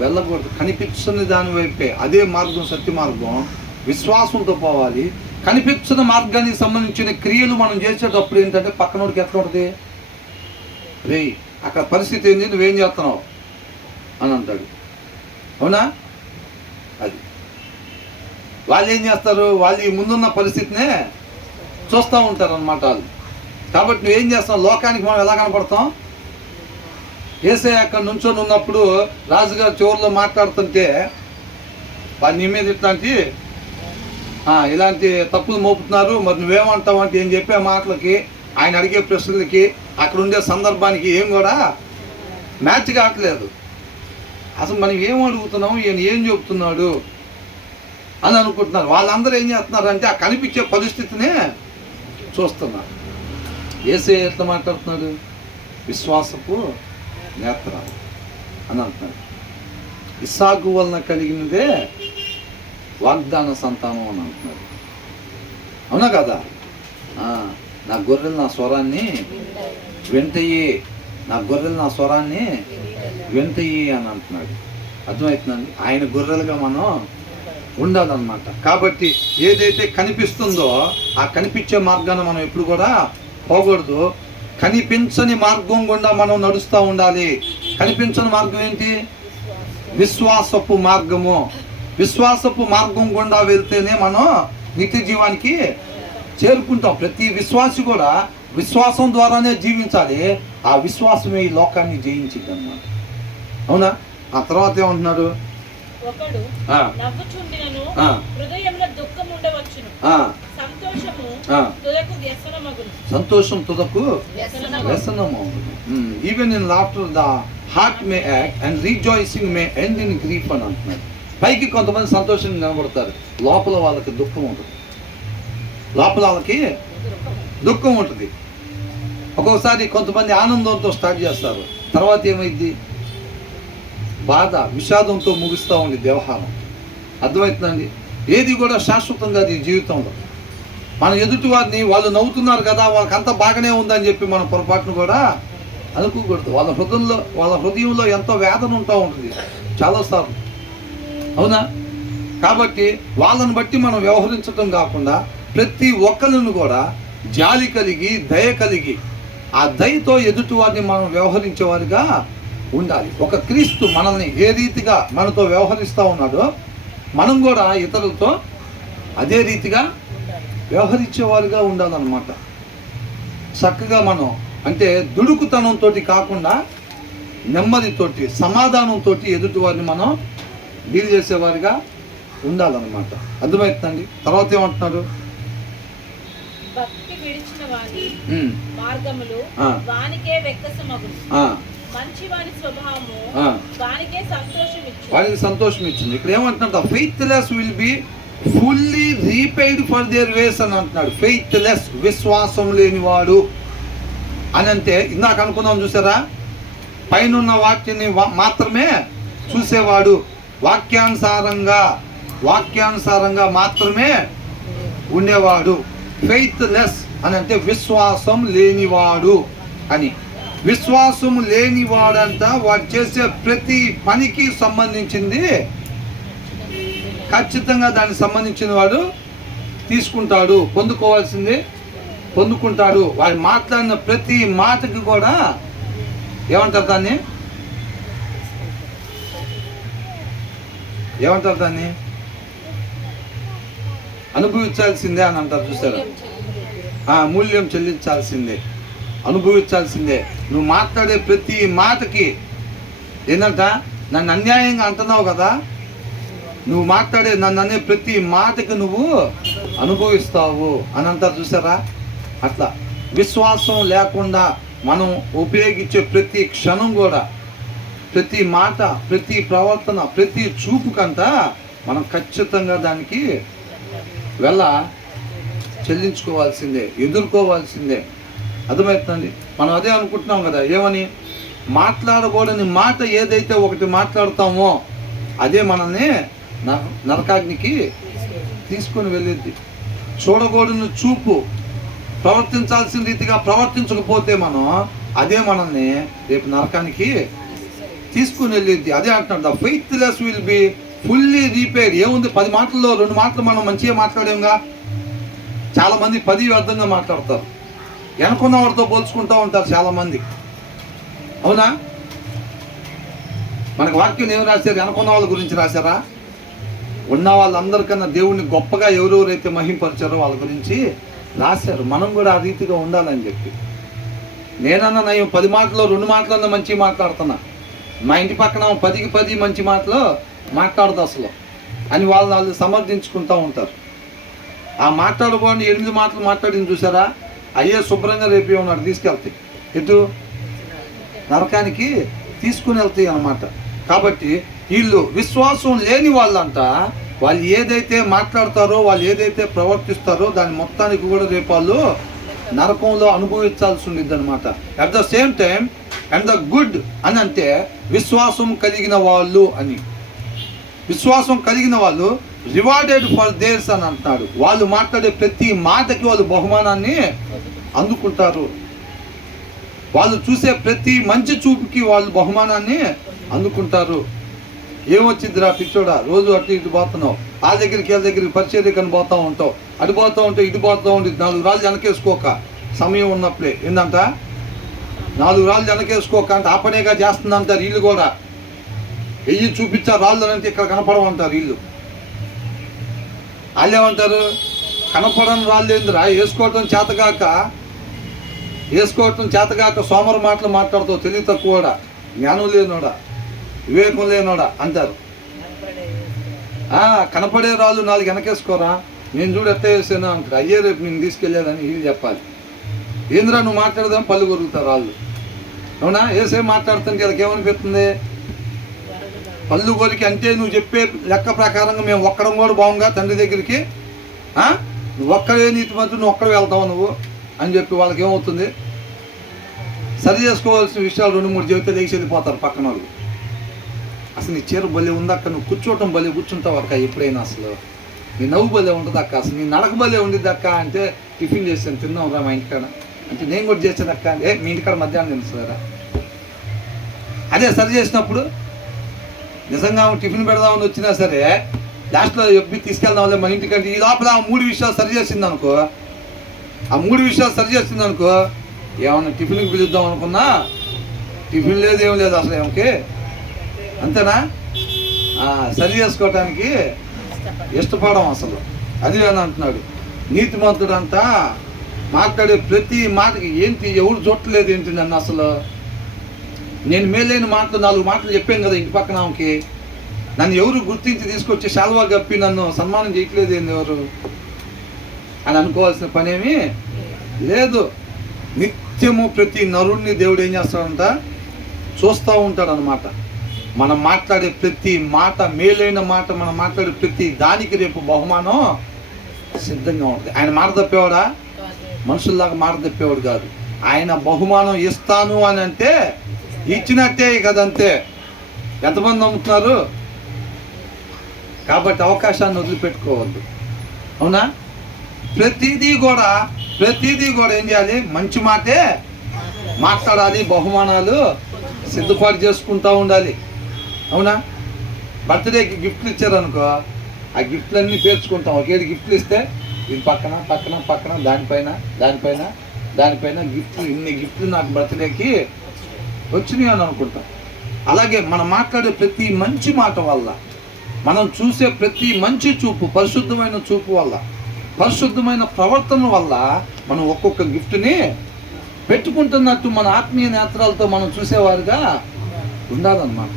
వెళ్ళకూడదు. కనిపించని దాని వైపే, అదే మార్గం, సత్య మార్గం. విశ్వాసంతో పోవాలి. కనిపించిన మార్గానికి సంబంధించిన క్రియలు మనం చేసేటప్పుడు ఏంటంటే పక్కనోడికి ఎట్లా ఉంటుంది, రే అక్కడ పరిస్థితి ఏంది, నువ్వేం చేస్తున్నావు అని అంటాడు. అవునా? అది వాళ్ళు ఏం చేస్తారు, వాళ్ళు ఈ ముందున్న పరిస్థితినే చూస్తూ ఉంటారు అన్నమాట వాళ్ళు. కాబట్టి నువ్వేం చేస్తావు, లోకానికి మనం ఎలా కనపడతాం? యేసయ్య అక్కడ నుంచొని ఉన్నప్పుడు రాజుగారు చివరిలో మాట్లాడుతుంటే వాళ్ళు నీ మీద ఇలాంటి తప్పులు మోపుతున్నారు, మరి నువ్వేమంటావు అంటే ఏం చెప్పే మాటలకి, ఆయన అడిగే ప్రశ్నలకి, అక్కడ ఉండే సందర్భానికి ఏం కూడా మ్యాచ్ కావట్లేదు. అసలు మనం ఏం అడుగుతున్నాం, ఈయన ఏం చెబుతున్నాడు అని అనుకుంటున్నారు. వాళ్ళందరూ ఏం చేస్తున్నారు అంటే ఆ కనిపించే పరిస్థితినే చూస్తున్నారు. యేసయ్య ఎట్లా మాట్లాడుతున్నాడు, విశ్వాసపు నేత్రాలు అని అంటున్నాడు. ఇస్సాకు వలన కలిగినదే వాగ్దాన సంతానం అని అంటున్నాడు. అవునా కదా? నా గొర్రెలు నా స్వరాన్ని వింటయ్యి, నా గొర్రెలు నా స్వరాన్ని వింటయ్యి అని అంటున్నాడు. అర్థమవుతుందండి? ఆయన గొర్రెలుగా మనం ఉండాలన్నమాట. కాబట్టి ఏదైతే కనిపిస్తుందో ఆ కనిపించే మార్గాన్ని మనం ఎప్పుడు కూడా పోకూడదు. కనిపించని మార్గం గుండా మనం నడుస్తూ ఉండాలి. కనిపించని మార్గం ఏంటి? విశ్వాసపు మార్గము. విశ్వాసపు మార్గం గుండా వెళ్తేనే మనం నిత్య జీవానికి చేరుకుంటాం. ప్రతి విశ్వాసి కూడా విశ్వాసం ద్వారానే జీవించాలి. ఆ విశ్వాసమే ఈ లోకాన్ని జయించింది అన్నమాట. అవునా? ఆ తర్వాత ఏమంటున్నాడు, ఒకడు నవ్వుచుండినను హృదయంలో దుఃఖం ఉండవచ్చును, సంతోషము తుదకు వ్యసనమగును. సంతోషం తుదకు వ్యసనము. Even in laughter the heart may యాక్ట్ and rejoicing may end in grief అని అంటున్నాడు. పైకి కొంతమంది సంతోషంగా నిలబడతారు, లోపల వాళ్ళకి దుఃఖం ఉంటుంది. లోపల వాళ్ళకి దుఃఖం ఉంటుంది. ఒక్కొక్కసారి కొంతమంది ఆనందంతో స్టార్ట్ చేస్తారు, తర్వాత ఏమైంది, బాధ విషాదంతో ముగుస్తూ ఉంది వ్యవహారం. అర్థమవుతుందండి? ఏది కూడా శాశ్వతంగా ఈ జీవితంలో మన ఎదుటి వారిని వాళ్ళు నవ్వుతున్నారు కదా, వాళ్ళకి అంతా బాగానే ఉందని చెప్పి మనం పొరపాటును కూడా అనుకోకూడదు. వాళ్ళ హృదయంలో ఎంతో వేదన ఉంటూ ఉంటుంది చాలాసార్లు. అవునా? కాబట్టి వాళ్ళని బట్టి మనం వ్యవహరించడం కాకుండా ప్రతి ఒక్కరిని కూడా జాలి కలిగి, దయ కలిగి, ఆ దయతో ఎదుటి వారిని మనం వ్యవహరించేవారిగా ఉండాలి. ఒక క్రీస్తు మనల్ని ఏ రీతిగా మనతో వ్యవహరిస్తూ ఉన్నాడో మనం కూడా ఇతరులతో అదే రీతిగా వ్యవహరించేవారుగా ఉండాలన్నమాట. చక్కగా మనం అంటే దుడుకుతనంతో కాకుండా నెమ్మదితోటి, సమాధానంతో ఎదుటి వారిని మనం డీల్ చేసేవారిగా ఉండాలన్నమాట. అర్థమవుతుందండి? తర్వాత ఏమంటున్నారు, భక్తి విడిచిన వాని మార్గములు వానికే వెక్కసమగును, మంచి వాని స్వభావము వానికే సంతోషం ఇచ్చింది. ఇక్కడ ఏమంటున్నాడు, the faithless will be fully repaid for their వేస్ అని అంటున్నాడు. ఫెయిత్లెస్, విశ్వాసం లేనివాడు అని అంటే ఇందాక అనుకున్నాం చూసారా, పైన వాక్యాన్ని మాత్రమే చూసేవాడు, వాక్యానుసారంగా మాత్రమే ఉండేవాడు. ఫెయిత్లెస్ అని అంటే విశ్వాసం లేనివాడు అని. విశ్వాసం లేనివాడంతా వాడు చేసే ప్రతి పనికి సంబంధించింది ఖచ్చితంగా దానికి సంబంధించిన వాడు తీసుకుంటాడు, పొందుకోవాల్సింది పొందుకుంటాడు. వాడు మాట్లాడిన ప్రతి మాటకి కూడా ఏమంటారు దాన్ని అనుభవించాల్సిందే అని అంటారు చూసారా. మూల్యం చెల్లించాల్సిందే, అనుభవించాల్సిందే. నువ్వు మాట్లాడే ప్రతి మాటకి ఏంటంట, నన్ను అన్యాయంగా అంటున్నావు కదా, నువ్వు మాట్లాడే నన్ను అనే ప్రతి మాటకి నువ్వు అనుభవిస్తావు అని అంటారు చూసారా. అట్లా విశ్వాసం లేకుండా మనం ఉపయోగించే ప్రతి క్షణం కూడా, ప్రతి మాట, ప్రతి ప్రవర్తన, ప్రతి చూపు కంట మనం ఖచ్చితంగా దానికి చెల్లించుకోవాల్సిందే, ఎదుర్కోవాల్సిందే. అర్థమవుతుందండి? మనం అదే అనుకుంటున్నాం కదా, ఏమని? మాట్లాడకూడని మాట ఏదైతే ఒకటి మాట్లాడతామో అదే మనల్ని నరకాగ్నికి తీసుకొని వెళ్ళిద్ది. చూడకూడని చూపు, ప్రవర్తించాల్సిన రీతిగా ప్రవర్తించకపోతే మనం అదే మనల్ని రేపు నరకానికి తీసుకుని వెళ్ళిద్ది. అదే అంటున్నాడు, the faithless will be fully repaid. ఏముంది, 10 మాటల్లో 2 మాటలు మనం మంచిగా మాట్లాడాంగా. చాలామంది 10 వ్యర్థంగా మాట్లాడతారు, వెనుకున్న వాడితో పోల్చుకుంటూ ఉంటారు చాలామంది. అవునా? మనకు వాక్యం ఏమి రాశారు? వెనుకున్న వాళ్ళ గురించి రాశారా? ఉన్న వాళ్ళందరికన్నా దేవుణ్ణి గొప్పగా ఎవరెవరైతే మహింపరిచారో వాళ్ళ గురించి రాశారు. మనం కూడా ఆ రీతిగా ఉండాలని చెప్పి. నేనన్నా నయం 10 మాటల్లో 2 మాటలన్నా మంచి మాట్లాడుతున్నా, మా ఇంటి పక్కన 10కి 10 మంచి మాటలు మాట్లాడదు అసలు అని వాళ్ళు సమర్థించుకుంటూ ఉంటారు. ఆ మాట్లాడబోని 8 మాటలు మాట్లాడింది చూసారా, అయ్యే శుభ్రంగా రేపే ఉన్నాడు తీసుకెళ్తాయి, ఎటు నరకానికి తీసుకుని వెళ్తాయి అన్నమాట. కాబట్టి వీళ్ళు విశ్వాసం లేని వాళ్ళంట, వాళ్ళు ఏదైతే మాట్లాడతారో, వాళ్ళు ఏదైతే ప్రవర్తిస్తారో దాని మొత్తానికి కూడా రేపు వాళ్ళు నరకంలో అనుభవించాల్సి ఉండిద్ది అనమాట. At the same time and the good అని అంటే విశ్వాసం కలిగిన వాళ్ళు అని. విశ్వాసం కలిగిన వాళ్ళు రివార్డెడ్ ఫర్ దేర్స్ అని అంటున్నాడు. వాళ్ళు మాట్లాడే ప్రతి మాటకి వాళ్ళు బహుమానాన్ని అందుకుంటారు. వాళ్ళు చూసే ప్రతి మంచి చూపుకి వాళ్ళు బహుమానాన్ని అందుకుంటారు. ఏమొచ్చిందిరా పిచ్చోడా, రోజు అటు ఇటు పోతున్నావు, ఆ దగ్గరికి వీళ్ళ దగ్గరికి పరిచర్యకని పోతూ ఉంటావు, అటు పోతూ ఉంటావు, ఇటు పోతూ ఉంటుంది. 4 రాళ్ళు వెనకేసుకోక సమయం ఉన్నప్పుడే ఏందంట, 4 రాళ్ళు వెనకేసుకోక అంటే ఆ పనేగా చేస్తుందంటారు వీళ్ళు కూడా. వెయ్యి చూపించారు రాళ్ళు అంటే ఇక్కడ కనపడమంటారు వీళ్ళు. వాళ్ళు ఏమంటారు, కనపడని రాళ్ళు ఏందిరా, వేసుకోవటం చేతగాక సోమర మాటలు మాట్లాడుతావు, తెలివి తక్కువడా, జ్ఞానం లేనోడా, వివేకం లేనోడా అంటారు. కనపడే రాళ్ళు 4 వెనకేసుకోరా, నేను చూడు ఎట్ట వేసాను అంటారు. అయ్యే రేపు నేను తీసుకెళ్ళాదని వీళ్ళు చెప్పాలి. ఏంద్రా నువ్వు మాట్లాడదాం, పళ్ళు కొరుగుతారు రాళ్ళు. అవునా? ఏసేం మాట్లాడుతుంటే వీళ్ళకి ఏమనిపిస్తుంది, పళ్ళు కొరికి. అంటే నువ్వు చెప్పే లెక్క ప్రకారంగా మేము ఒక్కడం కూడా బాగుంగా తండ్రి దగ్గరికి, నువ్వు ఒక్కడే నీతిమంతుడు, నువ్వు ఒక్కడే వెళ్తావు నువ్వు అని చెప్పి వాళ్ళకి ఏమవుతుంది, సరి చేసుకోవాల్సిన విషయాలు 2-3 చెబితే లేచి వెళ్ళిపోతారు పక్కన వాళ్ళు. అసలు నీ చీర భలే ఉందక్క, నువ్వు కూర్చోవటం భలే కూర్చుంటావు అక్క, ఎప్పుడైనా అసలు నీ నవ్వు భలే ఉంటుంది అక్క, అసలు నీ నడక భలే ఉండిద్ది అక్క. అంటే టిఫిన్ చేసాను, తిన్నాం రా మా ఇంటికాడ అంటే నేను కూడా చేశాను అక్క. మీ ఇంటికాడ మధ్యాహ్నం తినసారా? అదే సరి చేసినప్పుడు నిజంగా టిఫిన్ పెడదామని వచ్చినా సరే లాస్ట్లో ఎప్పి తీసుకెళ్దాంలే మన ఇంటికంటే ఈ లోపల ఆ 3 విషయాలు సరి చేసింది అనుకో, ఏమన్నా టిఫిన్కి పిలుద్దాం అనుకున్నా టిఫిన్ లేదు, ఏం లేదు అసలు ఏమికి, అంతేనా? సరి చేసుకోవటానికి ఇష్టపడడం అసలు. అది అని అంటున్నాడు. నీతిమంతుడు అంట మాట్లాడే ప్రతి మాటకి ఏంటి, ఎవరు చూడలేదు ఏంటి నన్ను అసలు, నేను మేలైన మాటలు 4 మాటలు చెప్పాను కదా ఇంటి పక్కన ఆమెకి, నన్ను ఎవరు గుర్తించి తీసుకొచ్చి శాల్వా కప్పి నన్ను సన్మానం చేయట్లేదు ఏంది ఎవరు అని అనుకోవాల్సిన పనేమీ లేదు. నిత్యము ప్రతి నరుణ్ణి దేవుడు ఏం చేస్తాడంట, చూస్తూ ఉంటాడు అన్నమాట. మనం మాట్లాడే ప్రతి మాట, మేలైన మాట, మనం మాట్లాడే ప్రతి దానికి రేపు బహుమానం సిద్ధంగా ఉంటుంది. ఆయన మాట తప్పేవాడా? మనుషుల్లాగా మాట తప్పేవాడు కాదు. ఆయన బహుమానం ఇస్తాను అని అంటే ఇచ్చినట్టే కదంతే. ఎంతమంది నమ్ముతున్నారు? కాబట్టి అవకాశాన్ని వదిలిపెట్టుకోవద్దు. అవునా? ప్రతిదీ కూడా ఏం చేయాలి, మంచి మాటే మాట్లాడాలి, బహుమానాలు సిద్ధపాటు చేసుకుంటూ ఉండాలి. అవునా? బర్త్డేకి గిఫ్ట్లు ఇచ్చారనుకో, ఆ గిఫ్ట్లన్నీ పేర్చుకుంటాం. ఒకేడు గిఫ్ట్లు ఇస్తే ఇది పక్కన దానిపైన గిఫ్ట్లు, ఇన్ని గిఫ్ట్లు నాకు బర్త్డేకి వచ్చినాయి అని అనుకుంటాం. అలాగే మనం మాట్లాడే ప్రతి మంచి మాట వల్ల, మనం చూసే ప్రతి మంచి చూపు, పరిశుద్ధమైన చూపు వల్ల, పరిశుద్ధమైన ప్రవర్తన వల్ల మనం ఒక్కొక్క గిఫ్ట్ని పెట్టుకుంటున్నట్టు మన ఆత్మీయ నేత్రాలతో మనం చూసేవారుగా ఉండాలన్నమాట.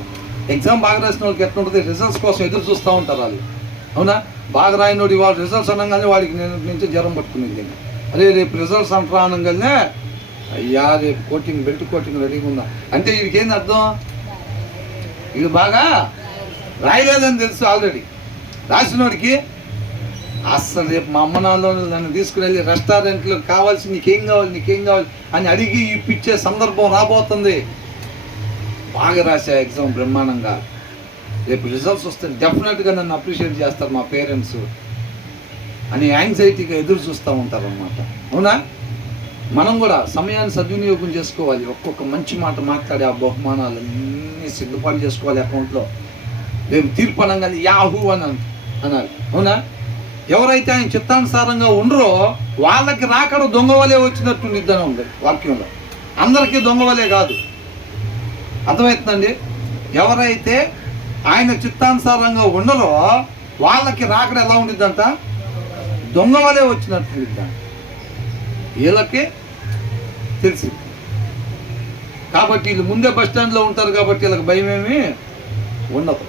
ఎగ్జామ్ బాగా రాసిన వాళ్ళకి ఎట్లుంటుంది, రిజల్ట్స్ కోసం ఎదురు చూస్తూ ఉంటారు వాళ్ళు. అవునా? బాగా రాయినోడి వాళ్ళు రిజల్ట్స్ అనగానే వాడికి నేను నుంచి జ్వరం పట్టుకునేది. అరే రేపు రిజల్ట్స్ అంటారా అనగానే అయ్యా రేపు బెల్ట్ కోటింగ్ రెడీగా ఉందా అంటే వీడికి ఏంది అర్థం, వీడు బాగా రాయలేదని తెలుసు. ఆల్రెడీ రాసినోడికి అసలు రేపు మా అమ్మ నాన్న నన్ను తీసుకుని వెళ్ళి రెస్టారెంట్లో కావాల్సి నీకేం కావాలి అని అడిగి ఇప్పించే సందర్భం రాబోతుంది. బాగా రాసా ఎగ్జామ్ బ్రహ్మాండంగా, రేపు రిజల్ట్స్ వస్తే డెఫినెట్గా నన్ను అప్రిషియేట్ చేస్తారు మా పేరెంట్స్ అని యాంగ్జైటీగా ఎదురు చూస్తూ ఉంటారు అన్నమాట. అవునా? మనం కూడా సమయాన్ని సద్వినియోగం చేసుకోవాలి. ఒక్కొక్క మంచి మాట మాట్లాడి ఆ బహుమానాలు అన్నీ సిద్ధపాటు చేసుకోవాలి అకౌంట్లో. రేపు తీర్పు అనగానే యాహూ అని అనాలి. అవునా? ఎవరైతే ఆయన చిత్తానుసారంగా ఉండరో వాళ్ళకి రాకడ దొంగవలే వచ్చినట్టు నిద్ర ఉంది వాక్యంలో. అందరికీ దొంగవలే కాదు, అర్థమవుతుందండి? ఎవరైతే ఆయన చిత్తానుసారంగా ఉండరో వాళ్ళకి రాకడ ఎలా ఉండిద్దంట? దొంగవలే వచ్చినట్టు ఉండిద్దంట. వీళ్ళకి తెలిసి కాబట్టి వీళ్ళు ముందే బస్ స్టాండ్లో ఉంటారు కాబట్టి వీళ్ళకి భయం ఏమీ ఉండదు.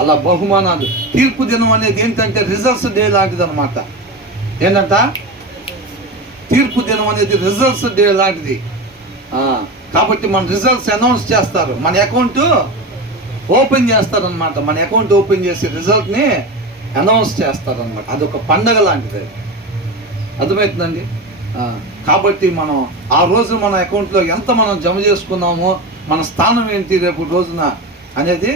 అలా బహుమానాలు, తీర్పు దినం అనేది ఏంటంటే రిజల్ట్స్ డే లాంటిది అనమాట. ఏంటంట? తీర్పు దినం అనేది రిజల్ట్స్ డే లాంటిది. కాబట్టి మన రిజల్ట్స్ అనౌన్స్ చేస్తారు, మన అకౌంట్ ఓపెన్ చేస్తారనమాట. మన అకౌంట్ ఓపెన్ చేసి రిజల్ట్ని అనౌన్స్ చేస్తారనమాట. అదొక పండగ లాంటిది, అర్థమవుతుందండి? కాబట్టి మనం ఆ రోజు మన అకౌంట్లో ఎంత మనం జమ చేసుకున్నామో, మన స్థానం ఏంటి రేపు రోజున అనేది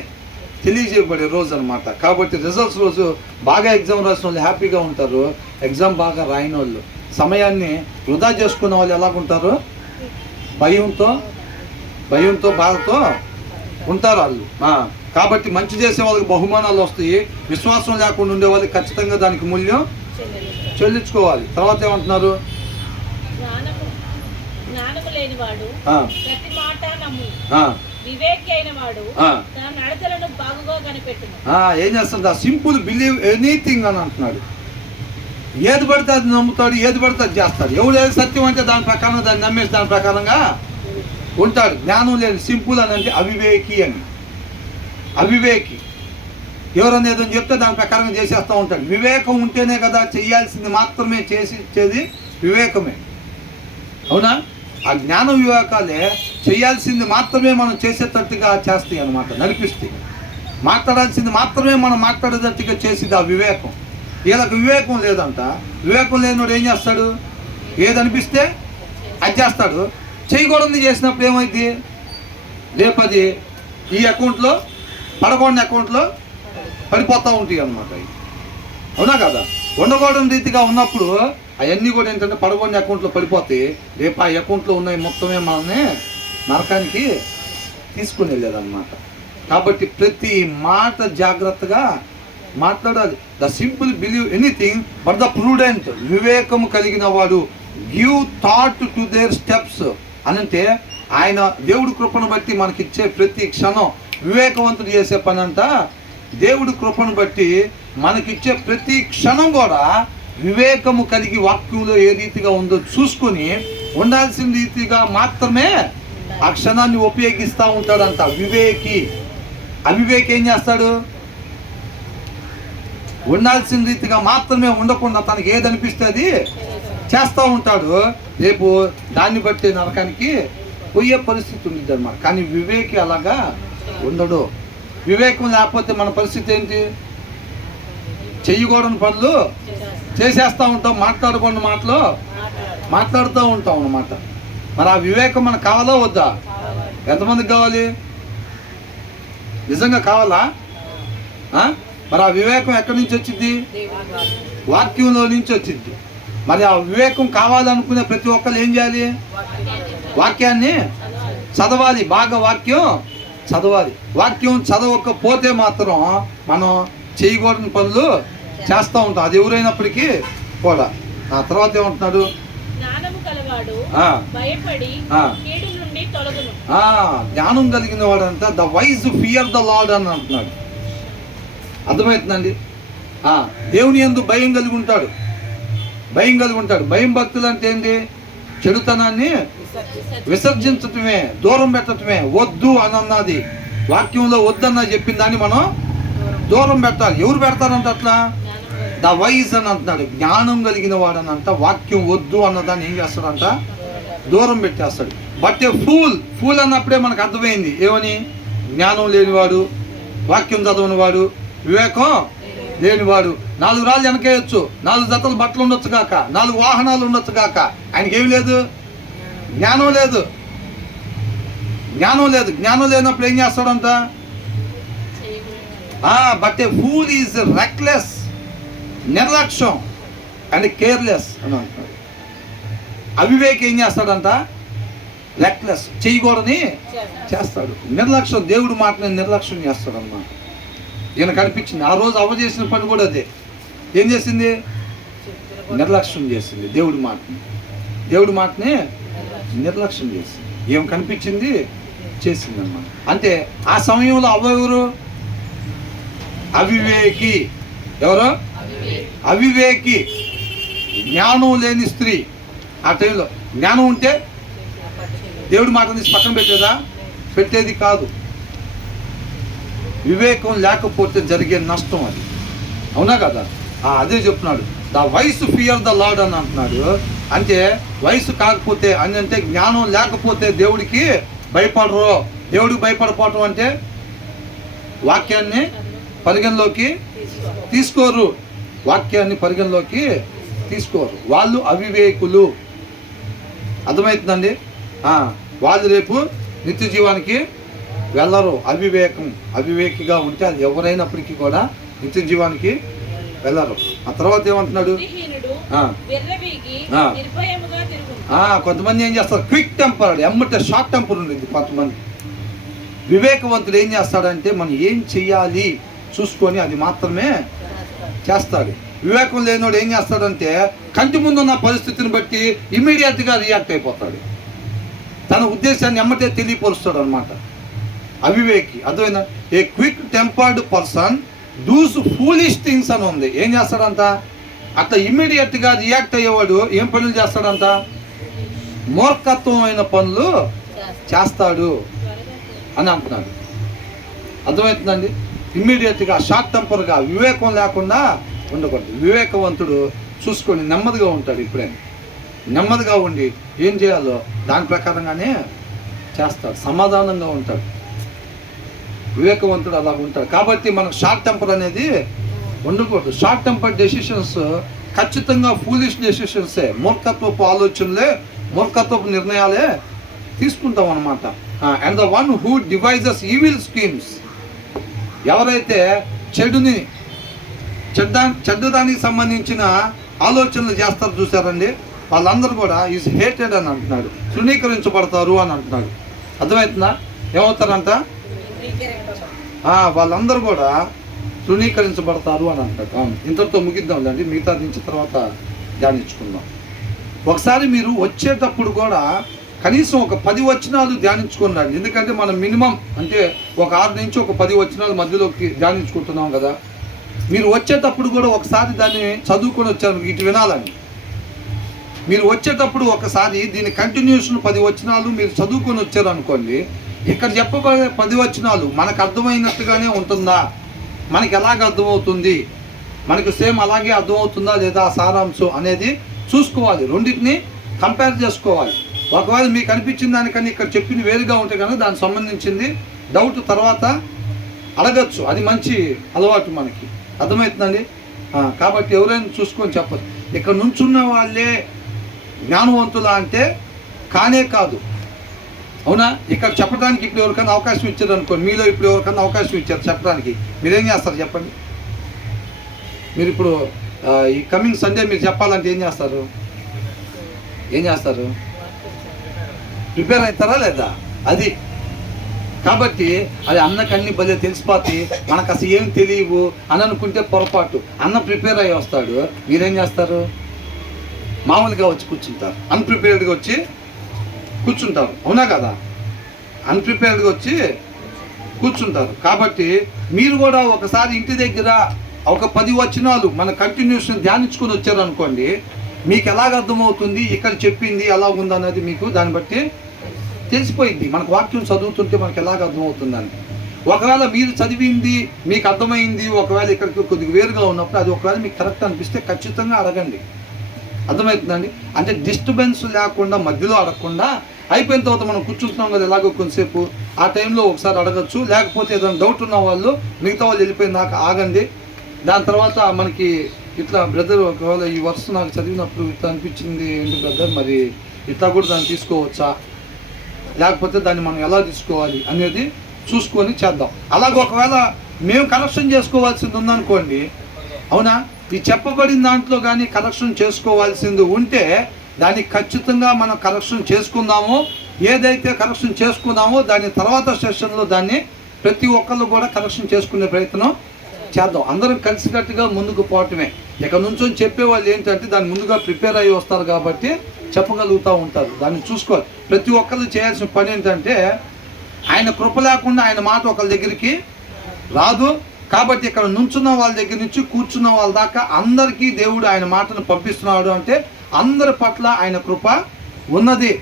తెలియజేయబడే రోజు అనమాట. కాబట్టి రిజల్ట్స్ రోజు బాగా ఎగ్జామ్ రాసిన వాళ్ళు హ్యాపీగా ఉంటారు, ఎగ్జామ్ బాగా రాయని వాళ్ళు, సమయాన్ని వృధా చేసుకున్న వాళ్ళు ఎలాగుంటారు? భయంతో బాధతో ఉంటారు వాళ్ళు. కాబట్టి మంచి చేసే వాళ్ళకి బహుమానాలు వస్తాయి, విశ్వాసం లేకుండా ఉండే వాళ్ళకి ఖచ్చితంగా దానికి మూల్యం చెల్లించుకోవాలి. తర్వాత ఏమంటున్నారు? జ్ఞానము లేనివాడు ప్రతి మాట నమ్ము, వివేకి అయిన వాడు తన నడతలను బాగుగా కనిపెట్టును. ఏం చేస్తాడు? సింపుల్ బిలీవ్ ఎనీథింగ్ అని అంటున్నాడు. ఏది పడితే అది నమ్ముతాడు, ఏది పడితే అది చేస్తాడు. ఎవడేది సత్యం అంటే దాని ప్రకారం దాన్ని నమ్మేసి దాని ప్రకారంగా ఉంటాడు. జ్ఞానం లేని సింపుల్ అని అంటే అవివేకి అని. అవివేకి ఎవరన్నా ఏదో చెప్తే దాని ప్రకారంగా చేసేస్తూ ఉంటాడు. వివేకం ఉంటేనే కదా చేయాల్సింది మాత్రమే చేసేది వివేకమే. అవునా? ఆ జ్ఞాన వివేకాలే చేయాల్సింది మాత్రమే మనం చేసేటట్టుగా చేస్తాయి అన్నమాట, నడిపిస్తాయి. మాట్లాడాల్సింది మాత్రమే మనం మాట్లాడేటట్టుగా చేసేది ఆ వివేకం. వీళ్ళకి వివేకం లేదంట. వివేకం లేనివాడు ఏం చేస్తాడు? ఏదనిపిస్తే అది చేస్తాడు. చేయకూడదు చేసినప్పుడు ఏమైంది? రేపది ఈ అకౌంట్లో పడకూడని అకౌంట్లో పడిపోతూ ఉంటాయి అన్నమాట. అవునా కదా? ఉండకూడని రీతిగా ఉన్నప్పుడు అవన్నీ కూడా ఏంటంటే పడకూడని అకౌంట్లో పడిపోతాయి. రేపు ఆ అకౌంట్లో ఉన్నాయి మొత్తమే మనల్ని నరకానికి తీసుకుని వెళ్ళేదన్నమాట. కాబట్టి ప్రతి మాట జాగ్రత్తగా మాట్లాడాలి. The simple believe anything but the prudent, వివేకము కలిగిన వాడు give thought to their steps అనంటే ఆయన దేవుడి కృపను బట్టి మనకిచ్చే ప్రతి క్షణం వివేకవంతుడు చేసే పని అంట. దేవుడి కృపను బట్టి మనకిచ్చే ప్రతి క్షణం కూడా వివేకము కలిగి వాక్యంలో ఏ రీతిగా ఉందో చూసుకొని ఉండాల్సిన రీతిగా మాత్రమే ఆ క్షణాన్ని ఉపయోగిస్తూ ఉంటాడంట వివేకి. అవివేకి ఏం చేస్తాడు? ఉండాల్సిన రీతిగా మాత్రమే ఉండకుండా తనకి ఏదనిపిస్తే అది చేస్తూ ఉంటాడు. రేపు దాన్ని బట్టి నరకానికి పోయే పరిస్థితి ఉంది అన్నమాట. కానీ వివేకి అలాగా ఉండడు. వివేకం లేకపోతే మన పరిస్థితి ఏంటి? చెయ్యకూడని పనులు చేసేస్తూ ఉంటాం, మాట్లాడకూడని మాటలు మాట్లాడుతూ ఉంటాం అన్నమాట. మరి ఆ వివేకం మనకు కావాలా వద్దా? ఎంతమందికి కావాలి? నిజంగా కావాలా? మరి ఆ వివేకం ఎక్కడి నుంచి వచ్చింది? వాక్యంలో నుంచి వచ్చింది. మరి ఆ వివేకం కావాలనుకునే ప్రతి ఒక్కరు ఏం చేయాలి? వాక్యాన్ని చదవాలి, బాగా వాక్యం చదవాలి. వాక్యం చదవకపోతే మాత్రం మనం చేయకూడని పనులు చేస్తూ ఉంటాం, అది ఎవరైనప్పటికీ కూడా. ఆ తర్వాత ఏమంటున్నాడు? జ్ఞానం కలిగిన వాడు అంట the wise fear the Lord అని అంటున్నాడు. అర్థమవుతుందండి? దేవుని యందు భయం కలిగి ఉంటాడు. భయం భక్తులు అంటే ఏంటి? చెడుతనాన్ని విసర్జించటమే, దూరం పెట్టడమే. వద్దు అని అన్నది వాక్యంలో వద్దన్న చెప్పిన దాన్ని మనం దూరం పెట్టాలి. ఎవరు పెడతారంట అట్లా? ద వైజ్ అని అంటున్నాడు. జ్ఞానం కలిగిన వాడు అని అంట వాక్యం వద్దు అన్నదాన్ని ఏం చేస్తాడంట? దూరం పెట్టేస్తాడు. బట్ ఏ ఫూల్ అన్నప్పుడే మనకు అర్థమైంది ఏమని? జ్ఞానం లేనివాడు, వాక్యం చదవని వాడు, వివేకం లేనివాడు 4 రాళ్ళు వెనకేయచ్చు, 4 జతలు బట్టలు ఉండొచ్చు కాక, 4 వాహనాలు ఉండొచ్చు కాక, ఆయనకి ఏమి లేదు, జ్ఞానం లేదు. జ్ఞానం లేనప్పుడు ఏం చేస్తాడంట? But A pool is reckless, నిర్లక్ష్యం అండ్ కేర్లెస్ అని అంటున్నాడు. అవివేకి ఏం చేస్తాడంట? రెక్లెస్, చేయకూడని చేస్తాడు. నిర్లక్ష్యం, దేవుడి మాటని నిర్లక్ష్యం చేస్తాడన్నమాట. ఈయన కనిపించింది ఆ రోజు అవ్వ చేసిన పని కూడా అదే. ఏం చేసింది? నిర్లక్ష్యం చేసింది దేవుడి మాటని నిర్లక్ష్యం చేసింది. ఏం కనిపించింది చేసింది అన్నమాట. అంటే ఆ సమయంలో అవ్వ ఎవరు? అవివేకి. ఎవరు? అవివేకి, జ్ఞానం లేని స్త్రీ. ఆ టైంలో జ్ఞానం ఉంటే దేవుడి మాట తీసి పక్కన పెట్టేదా? పెట్టేది కాదు. వివేకం లేకపోతే జరిగే నష్టం అది. అవునా కదా? అదే చెప్తున్నాడు, the wise fear the Lord అని అంటున్నాడు. అంటే వయసు కాకపోతే అని అంటే జ్ఞానం లేకపోతే దేవుడికి భయపడరు. దేవుడికి భయపడపోవటం అంటే వాక్యాన్ని పరిగణలోకి తీసుకోరు. వాళ్ళు అవివేకులు. అర్థమవుతుందండి? వాళ్ళు రేపు నిత్య జీవానికి వెళ్ళరు. అవివేకిగా ఉంటే అది ఎవరైనప్పటికీ కూడా నిత్య జీవానికి వెళ్ళరు. ఆ తర్వాత ఏమంటున్నాడు? కొంతమంది ఏం చేస్తారు? క్విక్ టెంపర్, ఎమ్మటే షార్ట్ టెంపర్ ఉండేది కొంతమంది. వివేకవంతుడు ఏం చేస్తాడంటే మనం ఏం చెయ్యాలి చూసుకొని అది మాత్రమే చేస్తాడు. వివేకం లేనివాడు ఏం చేస్తాడంటే కంటి ముందున్న పరిస్థితిని బట్టి ఇమ్మీడియట్గా రియాక్ట్ అయిపోతాడు. తన ఉద్దేశాన్ని ఎమ్మటే తెలియపరుస్తాడు అనమాట అవివేకి. అర్థమైందా? A quick tempered person does foolish things అని ఉంది. ఏం చేస్తాడంట? అట్లా ఇమ్మీడియట్గా రియాక్ట్ అయ్యేవాడు ఏం పనులు చేస్తాడంట? మూర్ఖత్వమైన పనులు చేస్తాడు అని అంటున్నాడు. అర్థమవుతుందండి? ఇమ్మీడియట్గా షార్ట్ టెంపర్గా వివేకం లేకుండా ఉండకూడదు. వివేకవంతుడు చూసుకొని నెమ్మదిగా ఉంటాడు. ఇప్పుడైనా నెమ్మదిగా ఉండి ఏం చేయాలో దాని ప్రకారంగానే చేస్తాడు. సమాధానంగా ఉంటాడు. వివేకవంతుడు అలా ఉంటాడు. కాబట్టి మనకు షార్ట్ టెంపర్ అనేది ఉండకూడదు. షార్ట్ టెంపర్ డెసిషన్స్ ఖచ్చితంగా ఫూలిష్ డెసిషన్సే, మూర్ఖత్వపు ఆలోచనలే, మూర్ఖత్వపు నిర్ణయాలే తీసుకుంటాం అన్నమాట. And the one who devices evil schemes, ఎవరైతే చెడ్డదానికి సంబంధించిన ఆలోచనలు చేస్తారు చూసారండి, వాళ్ళందరూ కూడా ఈజ్ హేటెడ్ అని అంటున్నాడు. తృణీకరించబడతారు అని అంటున్నాడు. అర్థమవుతుందా? ఏమవుతారంట? వాళ్ళందరూ కూడా తృణీకరించబడతారు అని అంటాడు. ఇంతటితో ముగిద్దాంలేండి, మిగతా నుంచి తర్వాత ధ్యానించుకుందాం. ఒకసారి మీరు వచ్చేటప్పుడు కూడా కనీసం ఒక 10 వచనాలు ధ్యానించుకున్నాడు. ఎందుకంటే మనం మినిమం అంటే ఒక 6 నుంచి ఒక 10 వచనాలు మధ్యలోకి ధ్యానించుకుంటున్నాం కదా. మీరు వచ్చేటప్పుడు కూడా ఒకసారి దాన్ని చదువుకొని వచ్చారు, ఇటు వినాలని. మీరు వచ్చేటప్పుడు ఒకసారి దీని కంటిన్యూషన్ 10 వచనాలు మీరు చదువుకొని వచ్చారు అనుకోండి, ఇక్కడ చెప్పబడే 10 వచనాలు మనకు అర్థమైనట్టుగానే ఉంటుందా, మనకి ఎలాగ అర్థమవుతుంది, మనకు సేమ్ అలాగే అర్థమవుతుందా లేదా సారాంశం అనేది చూసుకోవాలి. రెండింటిని కంపేర్ చేసుకోవాలి. ఒకవేళ మీకు అనిపించిన దానికన్నా ఇక్కడ చెప్పింది వేరుగా ఉంటే కనుక దానికి సంబంధించింది డౌట్ తర్వాత అడగచ్చు. అది మంచి అలవాటు మనకి. అర్థమవుతుందండి? కాబట్టి ఎవరైనా చూసుకొని చెప్పచ్చు. ఇక్కడ నుంచున్న వాళ్ళే జ్ఞానవంతులా అంటే కానే కాదు. అవునా? ఇక్కడ చెప్పడానికి ఇప్పుడు ఎవరికైనా అవకాశం ఇచ్చారు అనుకోండి, మీలో ఇప్పుడు ఎవరికైనా అవకాశం ఇచ్చారు చెప్పడానికి, మీరేం చేస్తారు చెప్పండి? మీరు ఇప్పుడు ఈ కమింగ్ సండే మీరు చెప్పాలంటే ఏం చేస్తారు? ప్రిపేర్ అవుతారా లేదా? అది కాబట్టి అది అన్నకన్నీ భలే తెలిసిపోతాయి, మనకు అసలు ఏం తెలియవు అని అనుకుంటే పొరపాటు. అన్న ప్రిపేర్ అయ్యి వస్తాడు, మీరేం చేస్తారు? మామూలుగా వచ్చి కూర్చుంటారు, అన్ప్రిపేర్డ్గా వచ్చి కూర్చుంటారు. అవునా కదా? అన్ప్రిపేర్డ్గా వచ్చి కూర్చుంటారు. కాబట్టి మీరు కూడా ఒకసారి ఇంటి దగ్గర ఒక 10 వచనాలు మన కంటిన్యూషన్ ధ్యానించుకొని వచ్చారు అనుకోండి, మీకు ఎలాగ అర్థమవుతుంది, ఇక్కడ చెప్పింది ఎలా ఉందన్నది మీకు దాన్ని బట్టి తెలిసిపోయింది. మనకు వాక్యం చదువుతుంటే మనకు ఎలాగ అర్థమవుతుందని. ఒకవేళ మీరు చదివింది మీకు అర్థమైంది, ఒకవేళ ఇక్కడికి కొద్దిగా వేరుగా ఉన్నప్పుడు అది ఒకవేళ మీకు కరెక్ట్ అనిపిస్తే ఖచ్చితంగా అడగండి. అర్థమవుతుందండి? అంటే డిస్టర్బెన్స్ లేకుండా మధ్యలో అడగకుండా అయిపోయిన తర్వాత మనం కూర్చుంటున్నాం కదా ఎలాగో కొంతసేపు, ఆ టైంలో ఒకసారి అడగచ్చు. లేకపోతే ఏదైనా డౌట్ ఉన్న వాళ్ళు మిగతా వాళ్ళు వెళ్ళిపోయిన దాకా ఆగండి, దాని తర్వాత మనకి ఇట్లా బ్రదర్ ఒకవేళ ఈ వర్ష నాకు చదివినప్పుడు ఇట్లా అనిపించింది ఏంటి బ్రదర్, మరి ఇట్లా కూడా దాన్ని తీసుకోవచ్చా, లేకపోతే దాన్ని మనం ఎలా తీసుకోవాలి అనేది చూసుకొని చేద్దాం. అలాగే ఒకవేళ మేము కరెక్షన్ చేసుకోవాల్సింది ఉందనుకోండి, అవునా, ఈ చెప్పబడిన దాంట్లో కానీ కరెక్షన్ చేసుకోవాల్సింది ఉంటే దాన్ని ఖచ్చితంగా మనం కరెక్షన్ చేసుకుందాము. ఏదైతే కరెక్షన్ చేసుకుందామో దాని తర్వాత సెషన్లో దాన్ని ప్రతి ఒక్కళ్ళు కూడా కరెక్షన్ చేసుకునే ప్రయత్నం చేద్దాం. అందరం కలిసికట్టుగా ముందుకు పోవటమే. ఇక్కడ నుంచి చెప్పేవాళ్ళు ఏంటంటే దాన్ని ముందుగా ప్రిపేర్ అయ్యి వస్తారు కాబట్టి చెప్పగలుగుతూ ఉంటారు. దాన్ని చూసుకోవాలి. ప్రతి ఒక్కళ్ళు చేయాల్సిన పని ఏంటంటే ఆయన కృప లేకుండా ఆయన మాట ఒకళ్ళ దగ్గరికి రాదు. కాబట్టి ఇక్కడ నుంచున్న వాళ్ళ దగ్గర నుంచి కూర్చున్న వాళ్ళ దాకా అందరికీ దేవుడు ఆయన మాటను పంపిస్తున్నాడు అంటే అందరి పట్ల ఆయన కృప ఉన్నది.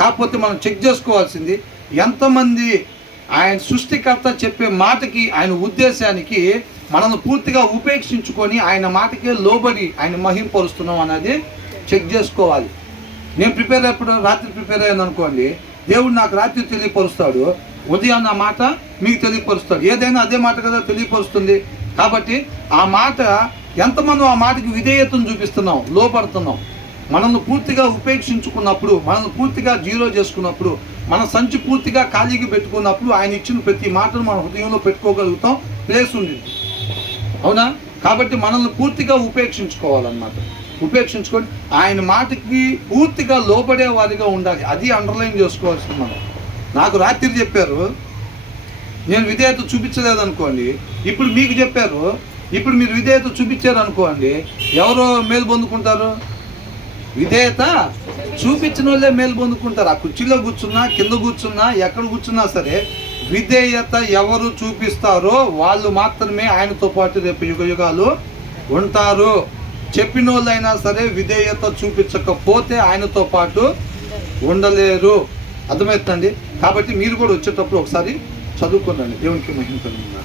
కాకపోతే మనం చెక్ చేసుకోవాల్సింది ఎంతమంది ఆయన సృష్టికర్త చెప్పే మాటకి, ఆయన ఉద్దేశానికి మనల్ని పూర్తిగా ఉపేక్షించుకొని ఆయన మాటకే లోబడి ఆయన మహింపరుస్తున్నాం అనేది చెక్ చేసుకోవాలి. నేను ప్రిపేర్ అయినప్పుడు రాత్రి ప్రిపేర్ అయ్యాను అనుకోండి, దేవుడు నాకు రాత్రి తెలియపరుస్తాడు, ఉదయం నా మాట మీకు తెలియపరుస్తాడు. ఏదైనా అదే మాట కదా తెలియపరుస్తుంది. కాబట్టి ఆ మాట ఎంతమంది ఆ మాటకి విధేయతను చూపిస్తున్నాం, లోపడుతున్నాం. మనల్ని పూర్తిగా ఉపేక్షించుకున్నప్పుడు, మనల్ని పూర్తిగా జీరో చేసుకున్నప్పుడు, మన సంచి పూర్తిగా ఖాళీకి పెట్టుకున్నప్పుడు ఆయన ఇచ్చిన ప్రతి మాటను మన హృదయంలో పెట్టుకోగలుగుతాం, ప్లేస్ ఉంది. అవునా? కాబట్టి మనల్ని పూర్తిగా ఉపేక్షించుకోవాలన్నమాట. ఉపేక్షించుకొని ఆయన మాటకి పూర్తిగా లోబడే వారిగా ఉండాలి. అది అండర్లైన్ చేసుకోవాల్సింది మనం. నాకు రాత్రి చెప్పారు, నేను విధేయత చూపించలేదనుకోండి, ఇప్పుడు మీకు చెప్పారు, ఇప్పుడు మీరు విధేయత చూపించారు అనుకోండి, ఎవరో మేలు పొందుకుంటారు? విధేయత చూపించిన వాళ్ళే మేలు పొందుకుంటారు. ఆ కుర్చీలో కూర్చున్నా, కింద కూర్చున్నా, ఎక్కడ కూర్చున్నా సరే విధేయత ఎవరు చూపిస్తారో వాళ్ళు మాత్రమే ఆయనతో పాటు రేపు యుగ యుగాలు ఉంటారు. చెప్పిన వాళ్ళైనా సరే విధేయత చూపించకపోతే ఆయనతో పాటు ఉండలేరు. అర్థమవుతుందండి? కాబట్టి మీరు కూడా వచ్చేటప్పుడు ఒకసారి చదువుకోండి. దేవునికి మహిమ కలుగుతుంది.